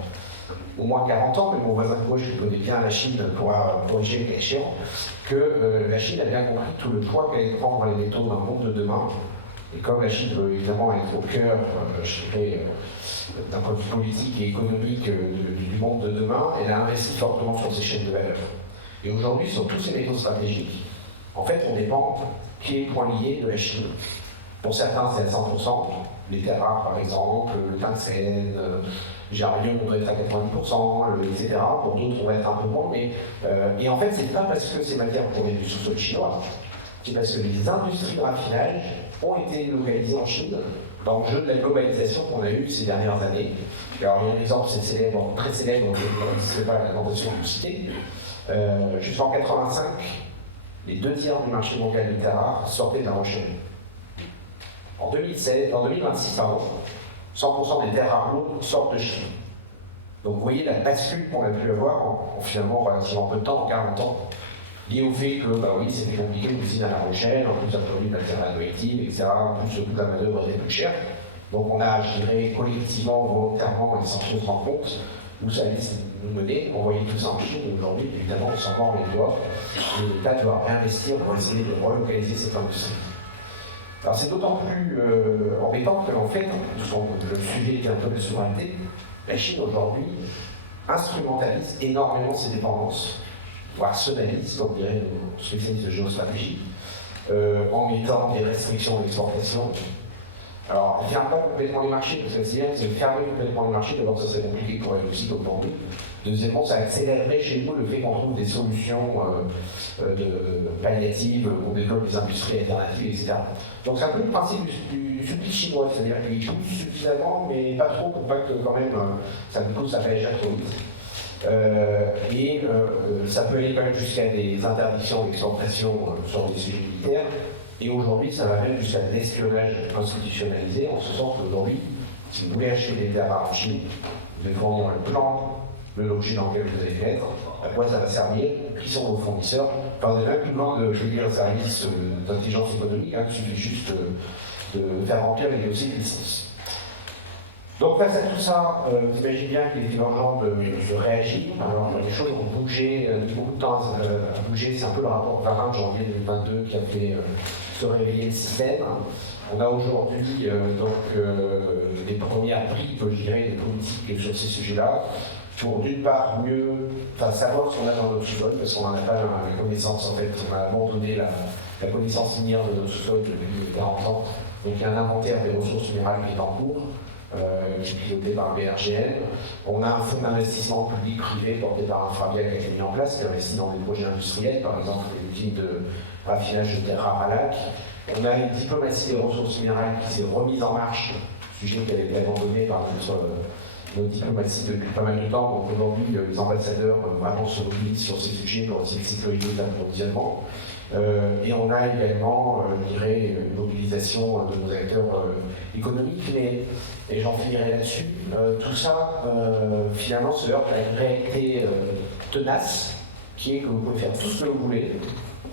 au moins 40 ans, mais mon voisin de gauche qui connaît bien la Chine pourra corriger le cas échéant, que la Chine a bien compris tout le poids qu'allait prendre les métaux dans le monde de demain. Et comme la Chine veut évidemment être au cœur, je dirais, d'un point de vue politique et économique du monde de demain, elle a investi fortement sur ces chaînes de valeur. Et aujourd'hui, sur tous ces métaux stratégiques, en fait, on dépend pieds et poings liés de la Chine. Pour certains, c'est à 100%, les terres rares par exemple, le tungstène, Jarlium, on doit être à 90%, etc. Pour d'autres, on va être un peu moins, mais. Et en fait, c'est pas parce que ces matières proviennent du sous-sol chinois, c'est parce que les industries de raffinage ont été localisées en Chine dans le jeu de la globalisation qu'on a eu ces dernières années. Alors, il y a un exemple célèbre, très célèbre, ce n'est pas la tentation de citer. Jusqu'en 1985, les 2/3 du marché mondial du terre rare sortaient de La Rochelle. En 2026, 100% des terres rares lourdes sortent de Chine. Donc vous voyez la bascule qu'on a pu avoir en finalement relativement peu de temps, en 40 ans, lié au fait que, bah oui, c'était compliqué une usine à La Rochelle, en plus ça produit de la terre radioactive, etc. En plus, le coût de la manœuvre était plus cher. Donc on a, je dirais, collectivement, volontairement, et sans trop se rendre compte, où ça allait nous mener, on voyait tout ça en Chine, et aujourd'hui, évidemment, on s'en mord les doigts, et l'État doit réinvestir pour essayer de relocaliser cette industrie. Alors c'est d'autant plus embêtant que, en fait, le sujet était un peu de souveraineté, la Chine aujourd'hui instrumentalise énormément ses dépendances, voire sonalise, comme dirait nos spécialistes de géostratégie, en mettant des restrictions d'exportation. Alors, elle ne ferme pas complètement les marchés, parce que c'est fermer complètement les marchés, d'abord ça serait compliqué pour elle aussi, comme pour nous. Deuxièmement, ça accélérerait chez nous le fait qu'on trouve des solutions palliatives, qu'on développe des industries alternatives, etc. Donc c'est un peu le principe du supplice chinois, c'est-à-dire qu'il pousse suffisamment, mais pas trop, pour pas que quand même ça nous pousse à pas déjà trop vite. Ça peut aller quand même jusqu'à des interdictions d'exportation sur des sujets militaires. Et aujourd'hui, ça va même jusqu'à l'espionnage institutionnalisé, en ce sens qu'aujourd'hui, si vous voulez acheter des terres rares en Chine, vous devez fournir le plan, le logis dans lequel vous allez mettre, à quoi ça va servir, qui sont vos fournisseurs. Enfin, vous avez même plus besoin de payer un service d'intelligence économique, il suffit juste de faire remplir les dossiers de licence. Donc face à tout ça, vous imaginez bien qu'il est urgent de réagir. Alors les choses ont bougé, mis beaucoup de temps à bouger. C'est un peu le rapport Varin de janvier 2022 qui a fait se réveiller le système. On a aujourd'hui les premières bribes, je dirais, des politiques sur ces sujets-là. pour d'une part savoir ce qu'on a dans notre sous-sol, parce qu'on n'en a pas la connaissance en fait, on a abandonné la connaissance minière de notre sous-sol depuis 40 ans. Donc il y a un inventaire des ressources minérales qui est en cours, qui est piloté par le BRGN. On a un fonds d'investissement public-privé porté par Infravia qui a été mis en place, qui investit dans des projets industriels, par exemple les usines de raffinage de terres rares à lac. On a une diplomatie des ressources minérales qui s'est remise en marche, sujet qui avait été abandonné par notre diplomatie depuis pas mal de temps. Donc aujourd'hui, les ambassadeurs vraiment se mobilisent sur ces sujets pour essayer de sécuriser l'approvisionnement. Et on a également, je dirais, une mobilisation de nos acteurs économiques, et j'en finirai là-dessus. Tout ça, finalement, se heurte à une réalité tenace, qui est que vous pouvez faire tout ce que vous voulez,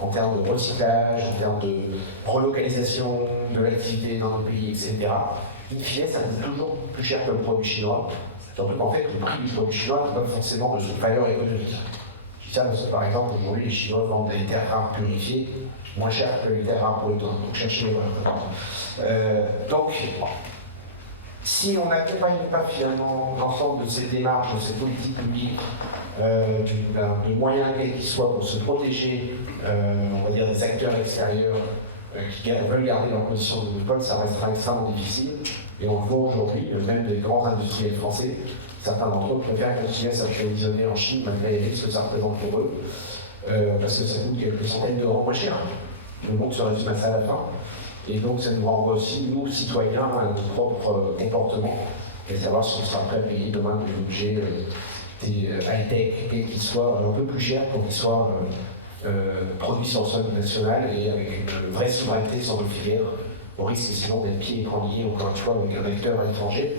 en termes de recyclage, en termes de relocalisation de l'activité dans nos pays, etc. In fine, ça coûte toujours plus cher que le produit chinois, surtout qu'en fait, le prix du produit chinois n'est pas forcément de son valeur économique. Je dis ça parce que, par exemple, aujourd'hui, les Chinois vendent des terres rares purifiées moins cher que les terres rares brutes, donc cherchez les donc, si on n'accompagne pas finalement l'ensemble de ces démarches, de ces politiques publiques, de moyens quels qu'ils soient pour se protéger, on va dire, des acteurs extérieurs qui veulent garder leur position de monopole, ça restera extrêmement difficile. Et on le voit aujourd'hui, même des grands industriels français, certains d'entre eux préfèrent continuer à s'approvisionner en Chine malgré les risques que ça représente pour eux, parce que ça coûte quelques centaines d'euros moins cher. Le monde se résume à ça à la fin. Et donc ça nous renvoie aussi, nous, citoyens, à notre propre comportement, et savoir si on sera prêt à payer demain des budgets high-tech, et qu'ils soient un peu plus chers pour qu'ils soient produits sur le sol national et avec une vraie souveraineté sur nos filières, au risque sinon d'être pieds et poings liés, encore une fois, avec un acteur étranger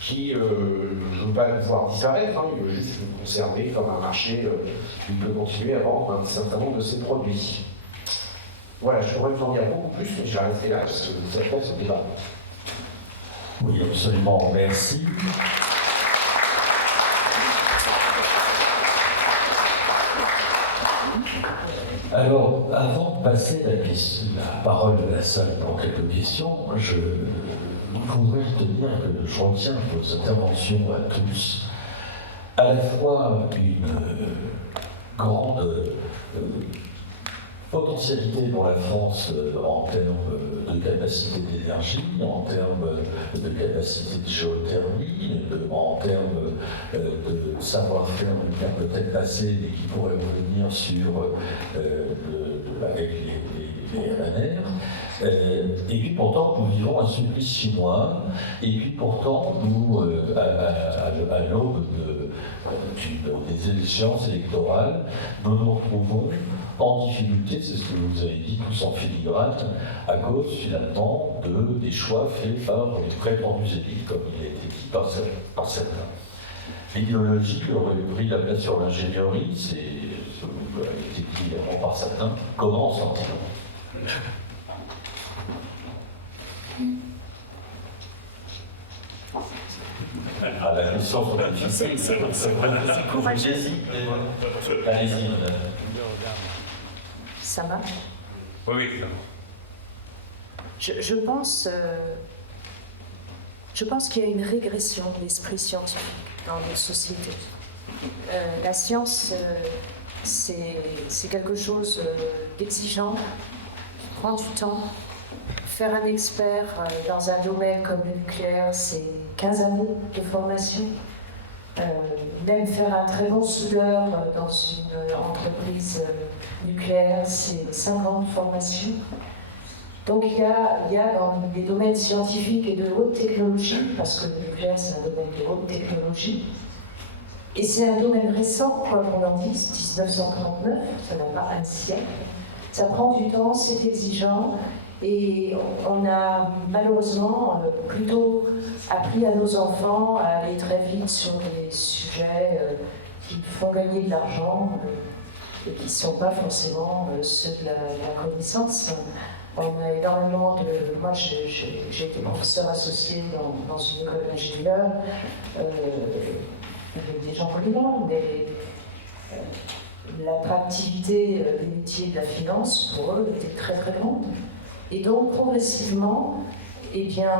qui ne veut pas nous voir disparaître, il veut juste nous conserver comme un marché qui peut continuer à vendre un certain nombre de ses produits. Voilà, je pourrais vous en dire beaucoup plus, mais je vais rester là parce que ça fait ce débat. Oui, absolument, merci. Alors, avant de passer la parole de la salle pour quelques questions, je voudrais retenir que je retiens vos interventions à tous, à la fois une grande potentialité pour la France en termes de capacité d'énergie, en termes de capacité de géothermie, en termes de savoir-faire qui a peut-être passé et qui pourrait revenir sur avec les RNR. Et puis pourtant, nous vivons un supplice chinois, et puis pourtant, nous, à l'aube des échéances électorales, nous nous retrouvons en difficulté, c'est ce que vous avez dit, tous en filigrane, à cause finalement des choix faits par les prétendus élites, comme il a été dit par certains. L'idéologie aurait pris la place sur l'ingénierie, c'est ce qui a été dit également par certains. Comment en sortir ? Ah, la question sur la difficile, c'est courageux. Allez-y, madame. Ça marche ? Oui. Je pense qu'il y a une régression de l'esprit scientifique dans notre société. La science, c'est quelque chose d'exigeant, qui prend du temps. Faire un expert dans un domaine comme le nucléaire, c'est 15 années de formation. Même faire un très bon soudeur dans une entreprise nucléaire, c'est 5 ans de formation. Donc il y a dans les domaines scientifiques et de haute technologie, parce que le nucléaire c'est un domaine de haute technologie, et c'est un domaine récent, quoi qu'on en dise, 1939, ça n'a pas un siècle. Ça prend du temps, c'est exigeant, et on a malheureusement plutôt appris à nos enfants à aller très vite sur des sujets qui font gagner de l'argent et qui ne sont pas forcément ceux de la connaissance. On a énormément de... Moi, j'ai été professeur associé dans une école d'ingénieurs, avec des gens brillants, mais l'attractivité des métiers de la finance, pour eux, était très très grande. Et donc, progressivement, eh bien,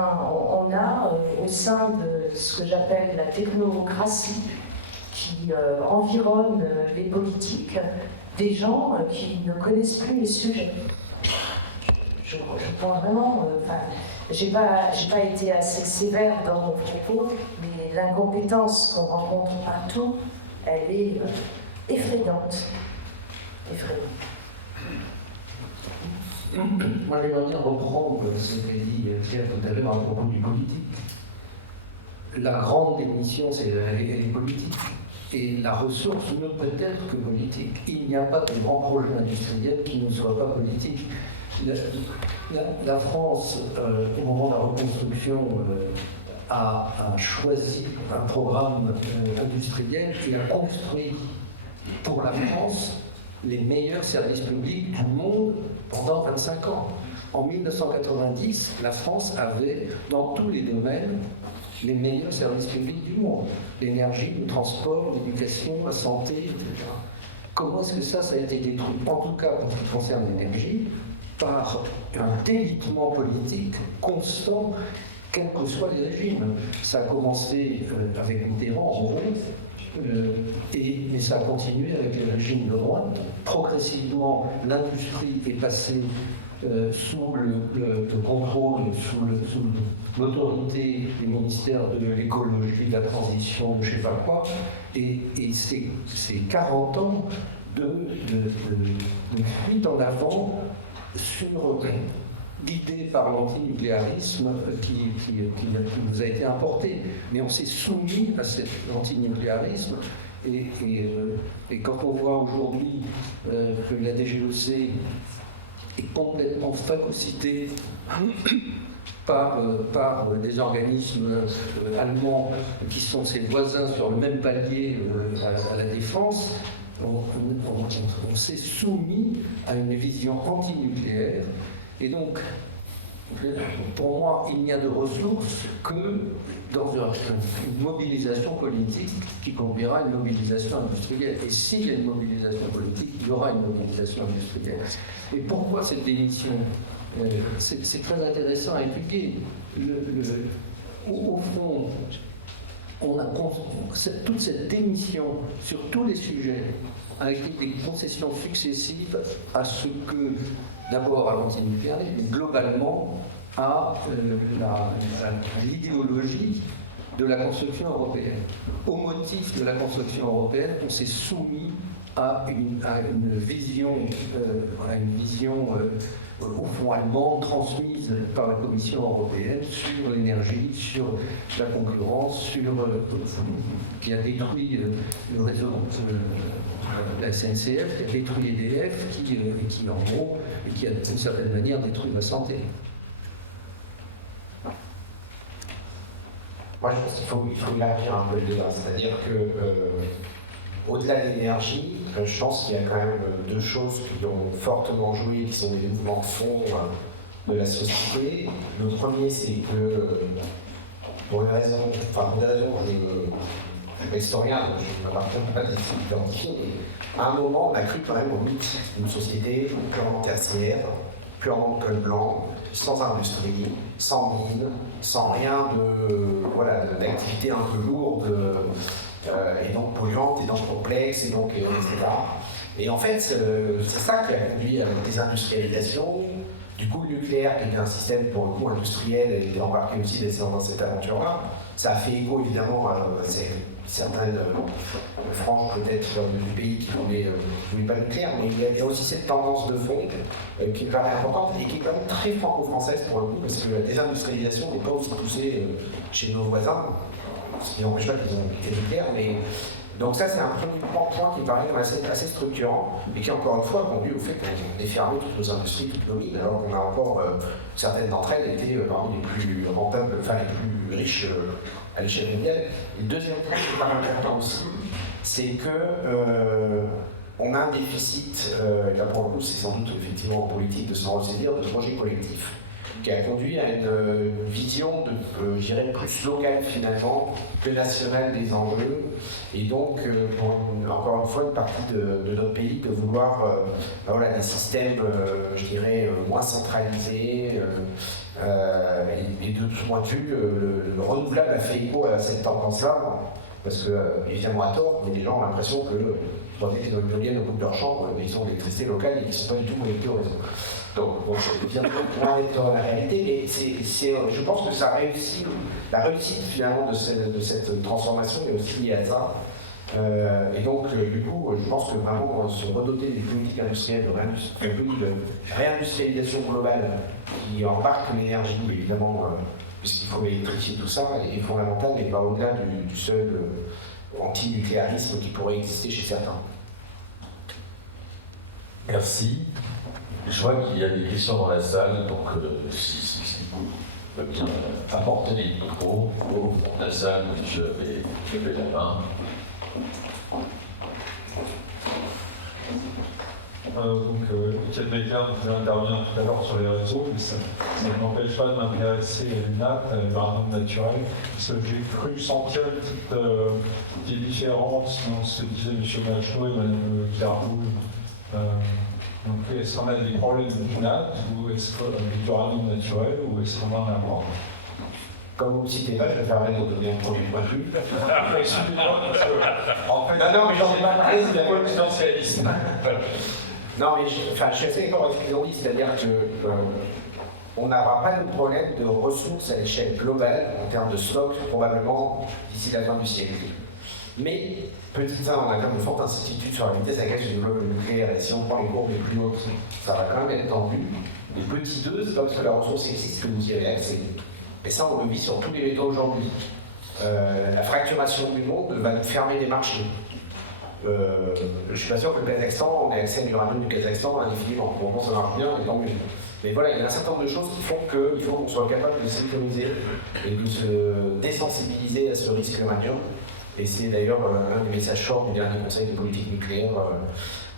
on a au sein de ce que j'appelle la technocratie, qui environnent les politiques, des gens qui ne connaissent plus les sujets. Je pense vraiment, j'ai pas été assez sévère dans mon propos, mais l'incompétence qu'on rencontre partout, elle est effrayante. Moi, j'aimerais bien reprendre ce qu'a dit Pierre tout à l'heure à propos du politique. La grande démission, c'est elle est politique. Et la ressource ne peut être que politique. Il n'y a pas de grand projet industriel qui ne soit pas politique. La France, au moment de la reconstruction, a choisi un programme industriel qui a construit pour la France les meilleurs services publics du monde pendant 25 ans. En 1990, la France avait, dans tous les domaines, les meilleurs services publics du monde. L'énergie, le transport, l'éducation, la santé, etc. Comment est-ce que ça a été détruit? En tout cas, pour ce qui concerne l'énergie, par un délitement politique constant, quels que soient les régimes. Ça a commencé avec Mitterrand, en gros, mais ça a continué avec les régimes de droite. Progressivement, l'industrie est passée sous le contrôle, sous l'autorité du ministère de l'écologie, de la transition, je ne sais pas quoi, et c'est 40 ans de fuite en avant sur l'idée par l'antinucléarisme qui nous a été importée. Mais on s'est soumis à cet antinucléarisme. Et quand on voit aujourd'hui que la DGEC est complètement phagocytée par des organismes allemands qui sont ses voisins sur le même palier à la défense, on s'est soumis à une vision antinucléaire. Et donc, pour moi, il n'y a de ressources que dans une mobilisation politique qui conduira à une mobilisation industrielle. Et s'il y a une mobilisation politique, il y aura une mobilisation industrielle. Et pourquoi cette démission? C'est très intéressant à étudier. Au fond, on a toute cette démission sur tous les sujets avec des concessions successives à ce que, d'abord à l'antinucléarisme, mais globalement à l'idéologie de la construction européenne. Au motif de la construction européenne, on s'est soumis à une vision, au fond allemande, transmise par la Commission européenne sur l'énergie, sur la concurrence, qui a détruit le réseau de la SNCF, qui a détruit EDF, qui en gros, et qui a d'une certaine manière détruit la santé. Moi, je pense qu'il faut élargir un peu le débat, c'est-à-dire que au-delà de l'énergie, je pense qu'il y a quand même deux choses qui ont fortement joué, qui sont des mouvements de fond de la société. Le premier, c'est que, pour une raison, je ne suis pas historien, je ne m'appartiens pas des identifiés, mais à un moment, on a cru quand même au mythe d'une société purement tertiaire, purement de col blanc, sans industrie, sans mine, sans rien d'activité un peu lourde, et donc polluante, et donc complexe, et donc, etc. Et en fait, c'est ça qui a conduit à la désindustrialisation. Du coup, le nucléaire, qui était un système pour le coup industriel, était embarqué aussi dans cette aventure-là. Ça a fait écho évidemment à certaines franges peut-être du pays qui ne voulaient pas le nucléaire, mais il y a aussi cette tendance de fond qui me paraît importante et qui est quand même très franco-française pour le coup, parce que la désindustrialisation n'est pas aussi poussée chez nos voisins, ce qui n'empêche pas qu'ils ont quitté le nucléaire, mais donc ça c'est un premier point qui me paraît assez structurant et qui encore une fois conduit au fait qu'on ait fermé toutes nos industries, toutes nos mines, alors qu'on a encore certaines d'entre elles étaient parmi les plus rentables, enfin les plus riches à l'échelle mondiale. Et le deuxième point qui me paraît important aussi, c'est que on a un déficit, là pour le coup c'est sans doute effectivement en politique de s'en ressaisir, de projet collectif, qui a conduit à une vision, je dirais, plus locale finalement que nationale des enjeux. Et donc, encore une fois, une partie de notre pays de vouloir des systèmes, je dirais, moins centralisés. Et de tout point de vue, le renouvelable a fait écho à cette tendance-là. parce que, évidemment à tort, mais les gens ont l'impression que protéger dans une éolienne au bout de leur chambre, ils ont de l'électricité locale et qu'ils ne sont pas du tout connectés au réseau. Donc, bon, c'est bien loin d'être la réalité, mais je pense que ça réussit, la réussite finalement de cette transformation est aussi liée à ça. Et donc, du coup, je pense que vraiment se redoter des politiques industrielles de réindustrialisation globale qui embarque l'énergie, évidemment, puisqu'il faut électrifier tout ça, est fondamental et va au-delà du seul anti-nucléarisme qui pourrait exister chez certains. Merci. Je vois qu'il y a des questions dans la salle, donc si vous pouvez bien apporter les micros au fond de la salle, je vais lever la main. Étienne Becker vous intervient tout à l'heure sur les réseaux, mais ça ne m'empêche pas de m'intéresser à l'UNAT, à l'environnement naturel, parce que j'ai cru sentir une petite différence dans ce que disaient M. Machaut et Mme Clairboul. Donc, est-ce qu'on a des problèmes de l'UNAT, ou est-ce qu'on a du uranium naturel, ou est-ce qu'on en a pas? Comme vous ne citez pas, je vais faire de donner un premier point de vue. Excusez-moi, parce que, en fait, non, mais j'en ai pas parlé, c'est pas le financialiste. Non, mais je suis assez d'accord avec ce qu'ils ont dit, c'est-à-dire qu'on n'aura pas de problème de ressources à l'échelle globale en termes de stock, probablement d'ici la fin du siècle. Mais, petit 1, on a quand même une forte incertitude sur la vitesse à laquelle se développe le nucléaire, et si on prend les courbes les plus hautes, ça va quand même être tendu. Les petits 2, c'est pas parce que la ressource existe que vous y avez accès. Et ça, on le vit sur tous les métaux aujourd'hui. La fracturation du monde va nous fermer des marchés. Je ne suis pas sûr que le Kazakhstan, on ait accès à l'uranium du Kazakhstan indéfiniment. Pour le moment, ça marche bien, et tant mieux. Mais voilà, il y a un certain nombre de choses qui font qu'il faut qu'on soit capable de sécuriser et de se désensibiliser à ce risque uranium. Et c'est d'ailleurs un des messages forts du dernier Conseil de politique nucléaire,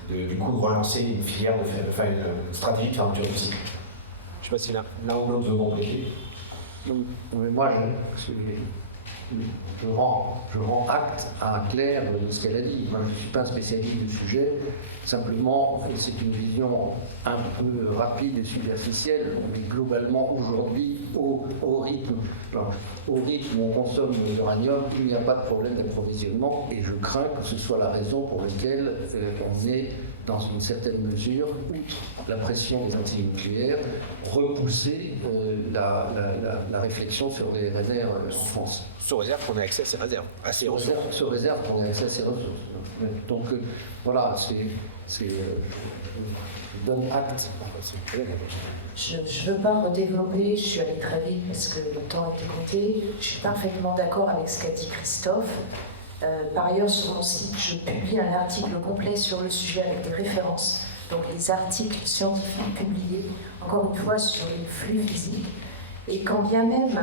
du coup de relancer une filière, une stratégie de fermeture du cycle. Je ne sais pas si l'un ou l'autre veut compléter. Mais moi, je rends acte à Claire de ce qu'elle a dit. Moi, je ne suis pas un spécialiste du sujet. Simplement, c'est une vision un peu rapide et superficielle. Mais globalement, aujourd'hui, au rythme où on consomme l'uranium, il n'y a pas de problème d'approvisionnement. Et je crains que ce soit la raison pour laquelle on est, dans une certaine mesure, outre la pression des antinucléaires, repousser la réflexion sur les réserves en France. Sous réserve qu'on ait accès à ces réserves, à ces ressources. Sous réserve qu'on ait accès à ces ressources. Donc voilà, je donne acte. Je ne veux pas redévelopper, je suis allée très vite parce que le temps était compté. Je suis parfaitement d'accord avec ce qu'a dit Christophe. Par ailleurs, sur mon site, je publie un article complet sur le sujet avec des références. Donc les articles scientifiques publiés, encore une fois, sur les flux physiques. Et quand bien même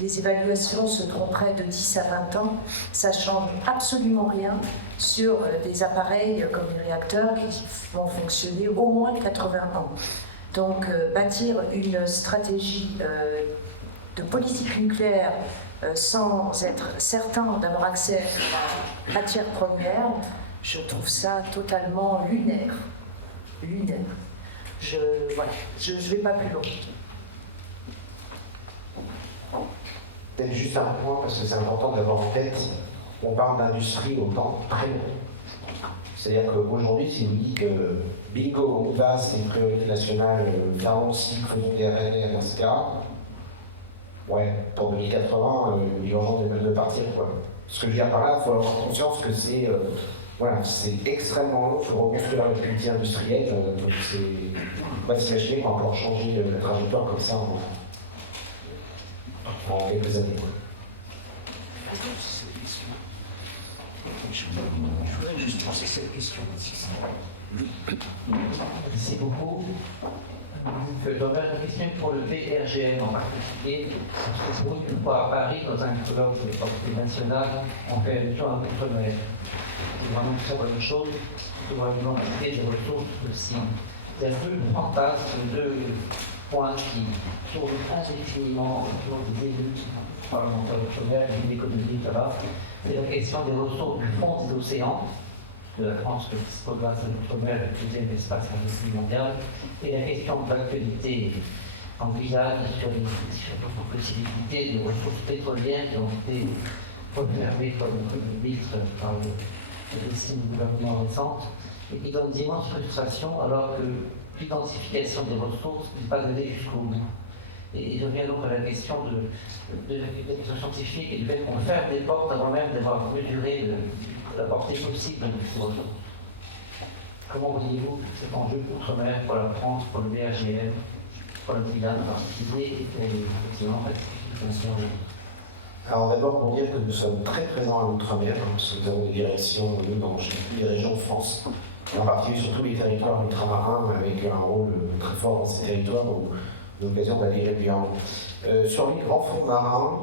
les évaluations se tromperaient de 10 à 20 ans, ça ne change absolument rien sur des appareils comme les réacteurs qui vont fonctionner au moins 80 ans. Donc bâtir une stratégie de politique nucléaire sans être certain d'avoir accès à la matière première, je trouve ça totalement lunaire. Je ne vais pas plus loin. Peut-être juste un point, parce que c'est important d'avoir en tête, on parle d'industrie au temps très long. C'est-à-dire qu'aujourd'hui, si vous dites que bingo, on va, c'est une priorité nationale, fermons cycle, faisons des RNR, etc. Ouais, pour 2080, il est urgent de partir, quoi. Ce que je veux dire par là, il faut avoir conscience que c'est extrêmement long, il faut reconstruire le culture industriel, donc on va s'imaginer qu'on va pouvoir changer la trajectoire comme ça en quelques années. Je voudrais juste poser cette question. Merci beaucoup. J'aurais une question pour le VRGM en particulier. Parce que pour une fois à Paris, dans un colloque de portée nationale, on fait allusion à Outre-mer. C'est vraiment tout ça la même chose, sur l'identité des ressources aussi. Il y a deux fantasmes, deux points qui tournent indéfiniment autour des élus parlementaires d'outre-mer, des villes économiques là-bas. C'est la question des ressources du fond des océans, de la France qui dispose grâce à l'outre-mer, le deuxième espace maritime mondial, et la question de l'actualité en Guyane sur les possibilités de ressources pétrolières qui ont été observé comme ministre par le décennies du gouvernement récente, et qui donne d'immenses frustrations alors que l'identification des ressources n'est pas allée jusqu'au bout. Et je reviens donc à la question de la scientifique et du fait qu'on ferme des portes avant même d'avoir mesuré la portée possible de ces ressources. Comment voyez-vous cet enjeu outre-mer pour la France, pour le BRGM, pour le Guyane en particulier, et effectivement, Alors d'abord pour dire que nous sommes très présents à l'outre-mer, parce que nous avons des directions, nous, dans toutes les régions de France, et en particulier sur tous les territoires ultramarins, avec un rôle très fort dans ces territoires où nous avons l'occasion d'aller régulièrement. Sur les grands fonds marins,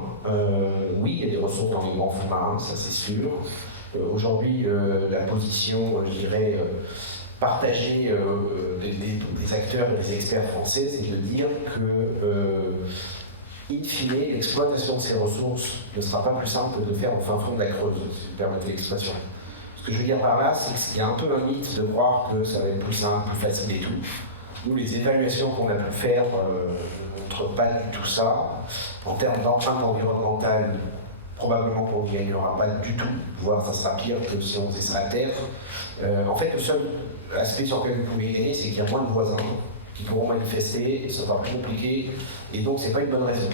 oui, il y a des ressources dans les grands fonds marins, ça c'est sûr. Aujourd'hui, la position, je dirais, partagée des acteurs et des experts français, c'est de dire que in fine, l'exploitation de ces ressources ne sera pas plus simple de faire au fin fond de la Creuse, si vous permettez l'expression. Ce que je veux dire par là, c'est qu'il y a un peu un mythe de croire que ça va être plus simple, plus facile et tout. Nous, les évaluations qu'on a pu faire ne montrent pas du tout ça. En termes d'empreinte environnementale, probablement pour le il n'y aura pas du tout, voire ça sera pire que si on faisait ça à terre. En fait, le seul aspect sur lequel vous pouvez gagner, c'est qu'il y a moins de voisins qui pourront manifester, et ça sera plus compliqué, et donc c'est pas une bonne raison.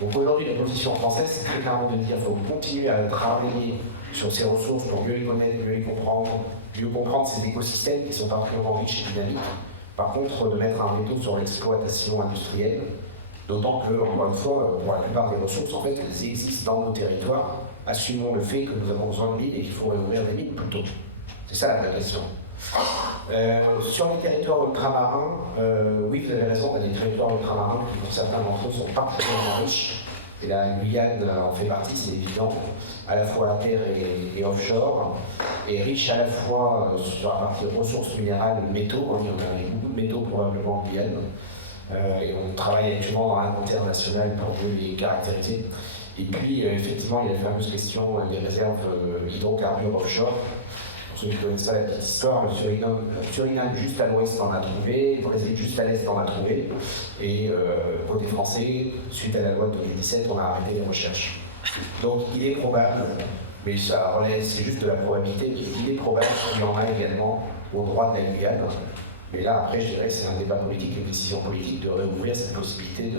Donc aujourd'hui, la position française, c'est très clairement de dire qu'il faut continuer à travailler sur ces ressources pour mieux les connaître, mieux les comprendre, mieux comprendre ces écosystèmes qui sont particulièrement riches et dynamiques. Par contre, de mettre un veto sur l'exploitation industrielle, d'autant que, encore une fois, pour la plupart des ressources, en fait, elles existent dans nos territoires. Assumons le fait que nous avons besoin de mines et qu'il faut réouvrir des mines plutôt. C'est ça la question. Sur les territoires ultramarins, oui, vous avez raison, il y a des territoires ultramarins qui, pour certains d'entre eux, sont particulièrement riches. Et la Guyane en fait partie, c'est évident, à la fois à terre et offshore, et riche à la fois sur la partie ressources minérales, métaux, il y en a beaucoup de métaux probablement en Guyane, et on travaille actuellement dans l'inventaire national pour mieux les caractériser. Et puis, effectivement, il y a la fameuse question des réserves hydrocarbures offshore. Pour ceux qui ne connaissent pas la petite histoire, le Suriname juste à l'ouest en a trouvé, le Brésil juste à l'est en a trouvé, et côté français, suite à la loi de 2017, on a arrêté les recherches. Donc il est probable, mais ça relève, c'est juste de la probabilité, mais il est probable qu'il y en a également au droit de la Guyane. Mais là, après, je dirais que c'est un débat politique, une décision politique de réouvrir cette possibilité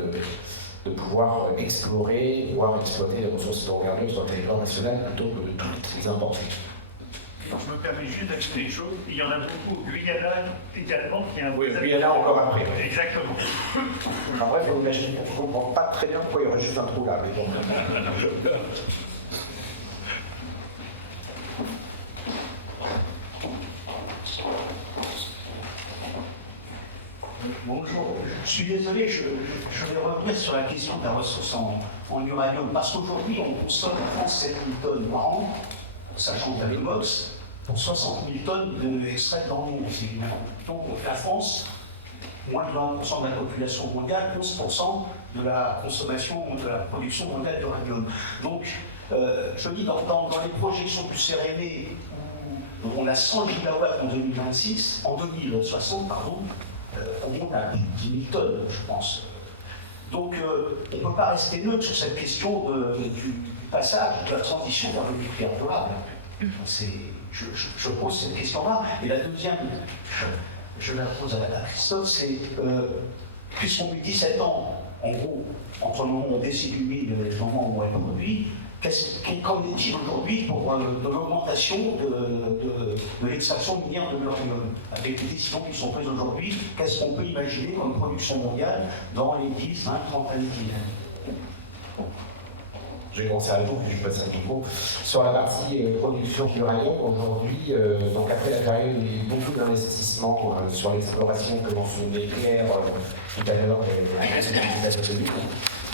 de pouvoir explorer, voire exploiter les ressources hydrocarbures sur le territoire national plutôt que de toutes les importer. Je me permets juste d'ajouter des choses. Il y en a beaucoup au Guyana également qui a un. Oui, Guyana encore après. Exactement. Après, il faut imaginer qu'on ne comprend pas très bien pourquoi il y aurait juste un trou là. Mais bon. Bonjour, je suis désolé, je vais revenir sur la question de la ressource en uranium, parce qu'aujourd'hui, on consomme en France 7 000 tonnes par an, sachant que la MOX, pour 60 000 tonnes extraites dans le monde. Donc la France, moins de 20% de la population mondiale, 11% de la consommation, de la production mondiale d'uranium. Donc, je dis, dans les projections plus sérénées, où on a 100 gigawatts en 2026, en 2060, pardon, on monte à 10 000 tonnes, je pense. Donc, on ne peut pas rester neutre sur cette question du passage de la transition vers le nucléaire durable. Je pose cette question-là. Et la deuxième, je la pose à Christophe, c'est puisqu'on met 17 ans, en gros, entre le moment où on décide une mine et le moment où elle produit, qu'en est-il aujourd'hui pour de l'augmentation de l'extraction minière de l'uranium? Avec les décisions qui sont prises aujourd'hui, qu'est-ce qu'on peut imaginer comme production mondiale dans les 10, 20, 30 années qui viennent? Je vais commencer à répondre, puis je passe un micro. Sur la partie production d'uranium, aujourd'hui, donc après la période, il y a eu beaucoup d'investissements sur l'exploration que mentionne Claire tout à l'heure,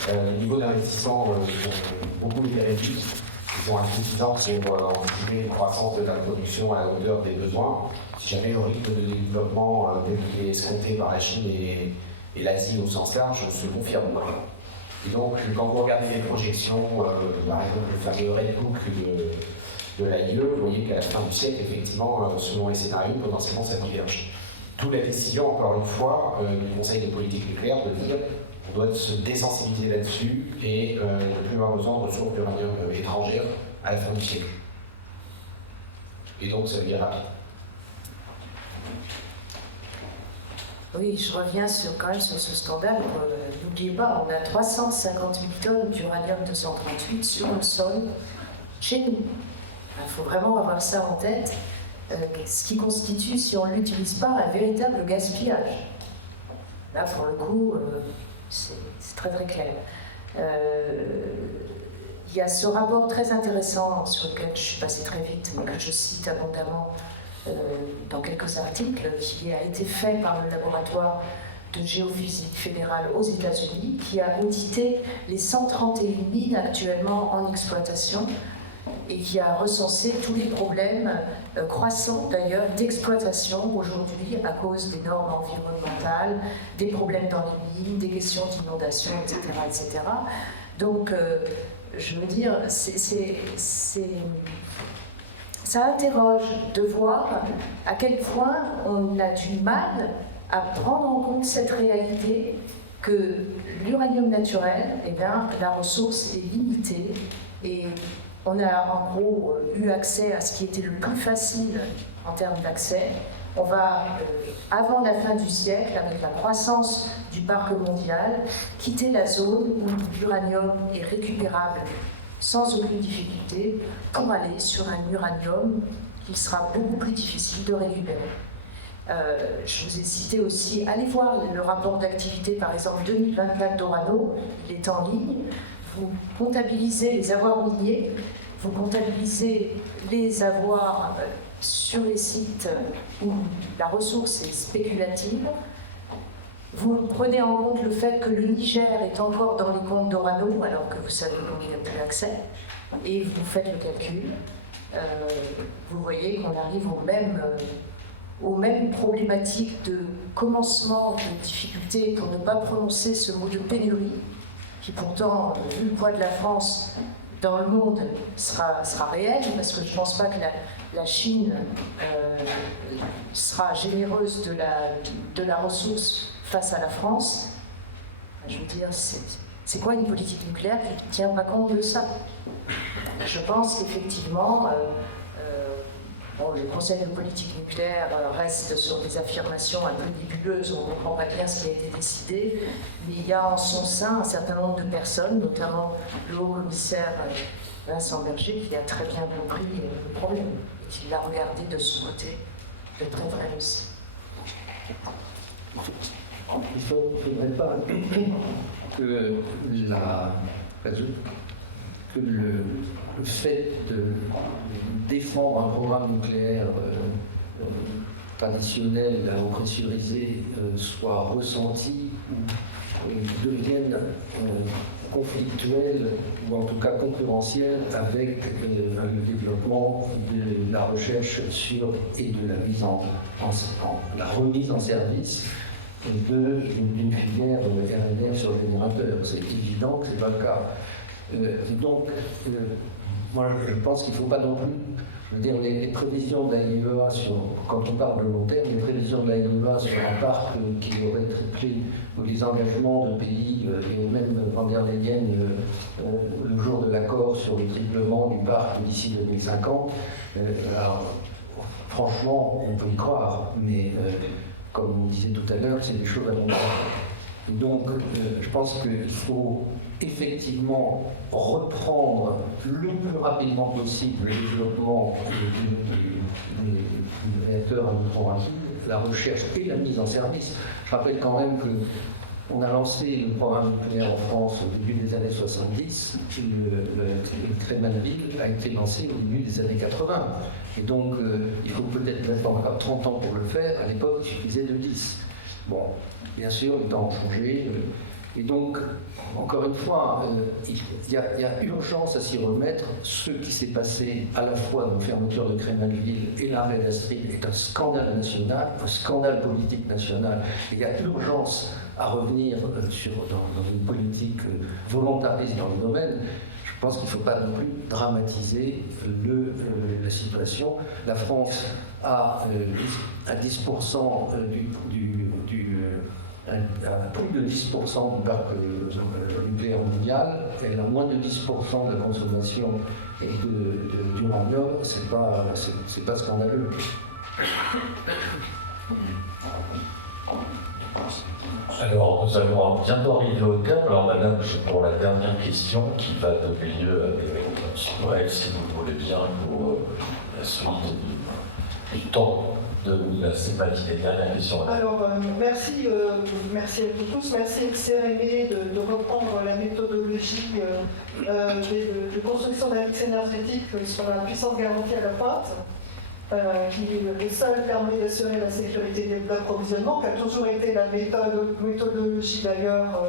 les niveaux d'investissement ont beaucoup été réduits. Ils sont insuffisants pour anticiper une croissance de la production à la hauteur des besoins. Si jamais le rythme de développement tel qu'il est escompté par la Chine et l'Asie au sens large se confirme. Et donc, quand vous regardez les projections, par exemple le fameux Red Book de l'AIE, vous voyez qu'à la fin du siècle, effectivement, selon les scénarios, potentiellement ça diverge. D'où la décision, encore une fois, du Conseil de politique nucléaire de dire qu'on doit se désensibiliser là-dessus et ne plus avoir besoin de ressources d'uranium étrangères à la fin du siècle. Et donc ça veut dire rapide. Oui, je reviens quand même sur ce scandale. N'oubliez pas, on a 350 000 tonnes d'uranium-238 sur le sol chez nous. Il faut vraiment avoir ça en tête, ce qui constitue, si on ne l'utilise pas, un véritable gaspillage. Là, pour le coup, c'est très très clair. Il y a ce rapport très intéressant sur lequel je suis passée très vite, mais que je cite abondamment dans quelques articles, qui a été fait par le laboratoire de géophysique fédérale aux États-Unis, qui a audité les 131 mines actuellement en exploitation et qui a recensé tous les problèmes croissants d'ailleurs d'exploitation aujourd'hui à cause des normes environnementales, des problèmes dans les mines, des questions d'inondation, etc., etc. Donc, je veux dire, ça interroge de voir à quel point on a du mal à prendre en compte cette réalité que l'uranium naturel, eh bien, la ressource est limitée et on a en gros eu accès à ce qui était le plus facile en termes d'accès. On va, avant la fin du siècle, avec la croissance du parc mondial, quitter la zone où l'uranium est récupérable sans aucune difficulté pour aller sur un uranium qu'il sera beaucoup plus difficile de récupérer. Je vous ai cité aussi, allez voir le rapport d'activité par exemple 2024 d'Orano, il est en ligne. Vous comptabilisez les avoirs miniers, vous comptabilisez les avoirs sur les sites où la ressource est spéculative. Vous prenez en compte le fait que le Niger est encore dans les comptes d'Orano, alors que vous savez qu'on n'y a plus accès, et vous faites le calcul. Vous voyez qu'on arrive aux mêmes problématiques de commencement de difficultés, pour ne pas prononcer ce mot de pénurie, qui pourtant, vu le poids de la France dans le monde, sera réel, parce que je ne pense pas que la Chine sera généreuse de la ressource face à la France. Je veux dire, c'est quoi une politique nucléaire qui ne tient pas compte de ça? Je pense qu'effectivement, le Conseil de politique nucléaire reste sur des affirmations un peu nébuleuses, on ne comprend pas bien ce qui a été décidé, mais il y a en son sein un certain nombre de personnes, notamment le haut-commissaire Vincent Berger, qui a très bien compris le problème, et qui l'a regardé de son côté de très près aussi. Il ne faudrait pas que le fait de défendre un programme nucléaire traditionnel ou pressurisé soit ressenti ou devienne conflictuel ou en tout cas concurrentiel avec le développement de la recherche sur et de la remise en service d'une filière RNR sur le générateur. C'est évident que ce n'est pas le cas. Donc, moi je pense qu'il ne faut pas non plus, je veux dire, les prévisions de la IEA quand on parle de long terme, les prévisions de la IEA sur un parc qui aurait triplé, ou les engagements de pays, et même van der Leyen, le jour de l'accord sur le triplement du parc d'ici 2050, alors, franchement, on peut y croire, mais comme on disait tout à l'heure, c'est des choses à long terme. Et donc, je pense qu'il faut effectivement reprendre le plus rapidement possible le développement du réacteur à neutrons rapides, la recherche et la mise en service. Je rappelle quand même qu'on a lancé le programme nucléaire en France au début des années 70, puis le Crémanville a été lancé au début des années 80. Et donc, il faut peut-être mettre encore 30 ans pour le faire. À l'époque, il suffisait de 10. Bon, bien sûr, les temps ont changé. Et donc, encore une fois, il y a urgence à s'y remettre. Ce qui s'est passé à la fois dans la fermeture de Crémanville et l'arrêt d'Astrid est un scandale national, un scandale politique national. Il y a urgence à revenir dans une politique volontariste dans le domaine. Je pense qu'il ne faut pas non plus dramatiser la situation. La France a 10% plus de 10% du parc nucléaire mondial, elle a moins de 10% de la consommation d'uranium, c'est pas scandaleux. Alors, nous allons bientôt arriver au terme. Alors, madame, pour la dernière question qui va donner lieu à M. si vous voulez bien, pour la suite du temps de cette matinée. Dernière question. Alors, merci à vous tous. Merci CRME de reprendre la méthodologie de construction d'un mix énergétique sur la puissance garantie à la pointe. Qui le seul permet d'assurer la sécurité d'approvisionnement, qui a toujours été la méthodologie d'ailleurs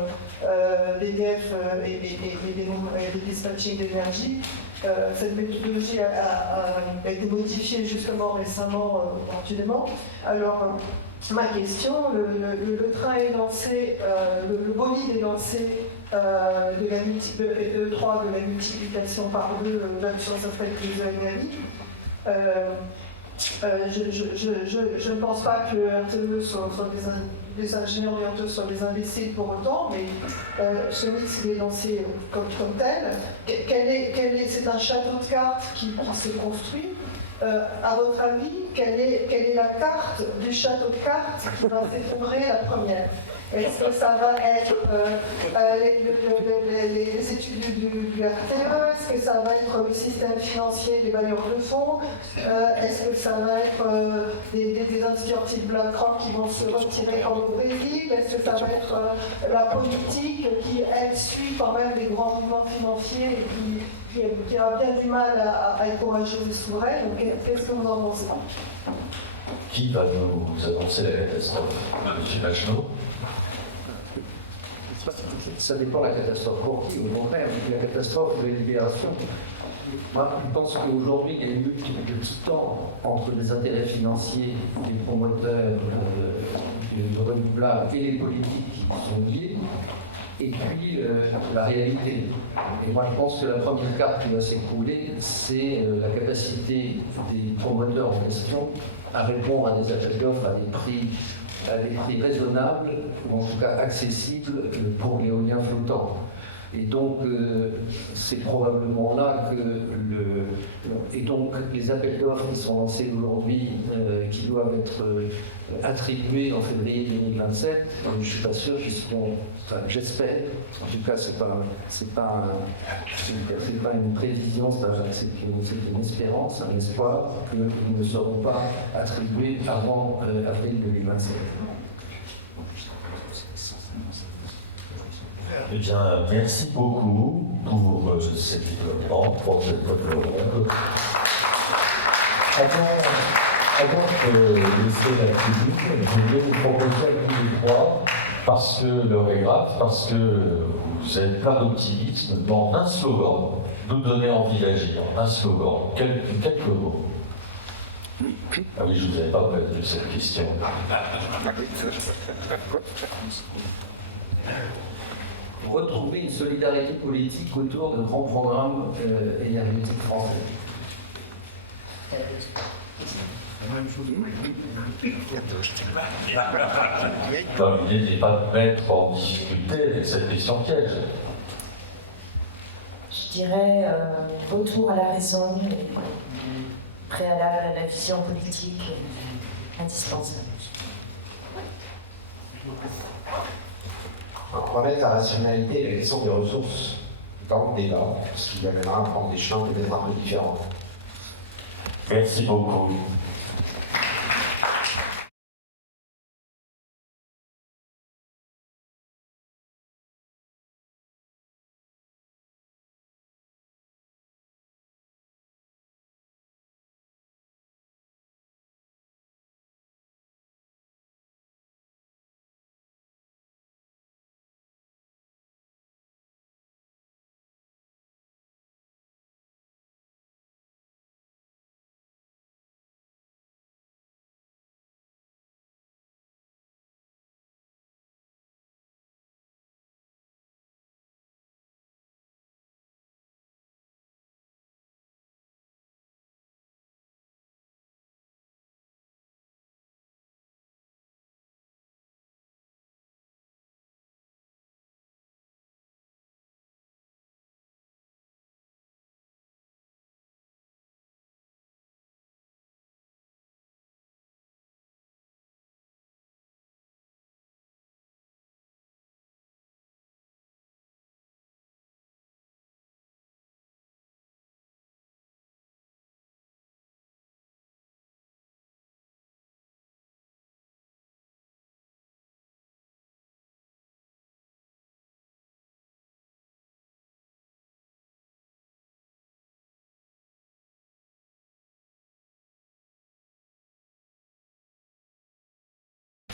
d'EDF et des dispatching d'énergie. Cette méthodologie a été modifiée justement récemment, opportunément. Alors, ma question, le train est lancé, le bolide est lancé de la multiplication par 2 sur sa énergie. Je ne pense pas que RTE soit des ingénieurs de RTE soient des imbéciles pour autant, mais ce mix il est lancé comme tel. C'est un château de cartes qui s'est construit. À votre avis, quelle est la carte du château de cartes qui va s'effondrer la première? Est-ce que ça va être les études du RTE? Est-ce que ça va être le système financier des bailleurs de fonds? Est-ce que ça va être des instituts type BlackRock qui vont se retirer comme au Brésil? Est-ce que ça va être la politique qui, elle, suit quand même les grands mouvements financiers et qui a bien du mal à être courageuse et souveraine? Qu'est-ce que vous en pensez? Qui va nous annoncer la catastrophe? M. Maginot? Ça dépend de la catastrophe pour qui, au contraire, la catastrophe de la libération. Moi, je pense qu'aujourd'hui, il y a une lutte de temps entre les intérêts financiers des promoteurs de renouvelables et les politiques qui sont liés, et puis la réalité. Et moi, je pense que la première carte qui va s'écrouler, c'est la capacité des promoteurs en question à répondre à des appels d'offres à des prix raisonnables, ou en tout cas accessibles pour l'éolien flottant. Et donc, c'est probablement là que... Et donc, les appels d'offres qui sont lancés aujourd'hui, qui doivent être attribués en février 2027, je ne suis pas sûr qu'ils seront... Enfin, j'espère, en tout cas, c'est pas une prévision, c'est une espérance, un espoir qu'ils ne seront pas attribués avant avril 2027. Eh bien, merci beaucoup pour cet développement, pour cette table ronde. Avant de laisser la tribune, je voulais vous proposer à tous les trois, parce que l'heure est grave, parce que vous êtes plein d'optimisme, dans un slogan, nous donner envie d'agir. Un slogan, quelques mots. Ah oui, je ne vous avais pas posé cette question. Retrouver une solidarité politique autour de grands programmes énergétiques français. L'idée n'est pas de mettre en difficulté avec cette question piège. Je dirais retour à la raison, préalable à la vision politique indispensable. Remettre la rationalité et la question des ressources dans le débat, parce qu'il y amènera à prendre des chemins peut-être un peu différents. Merci beaucoup.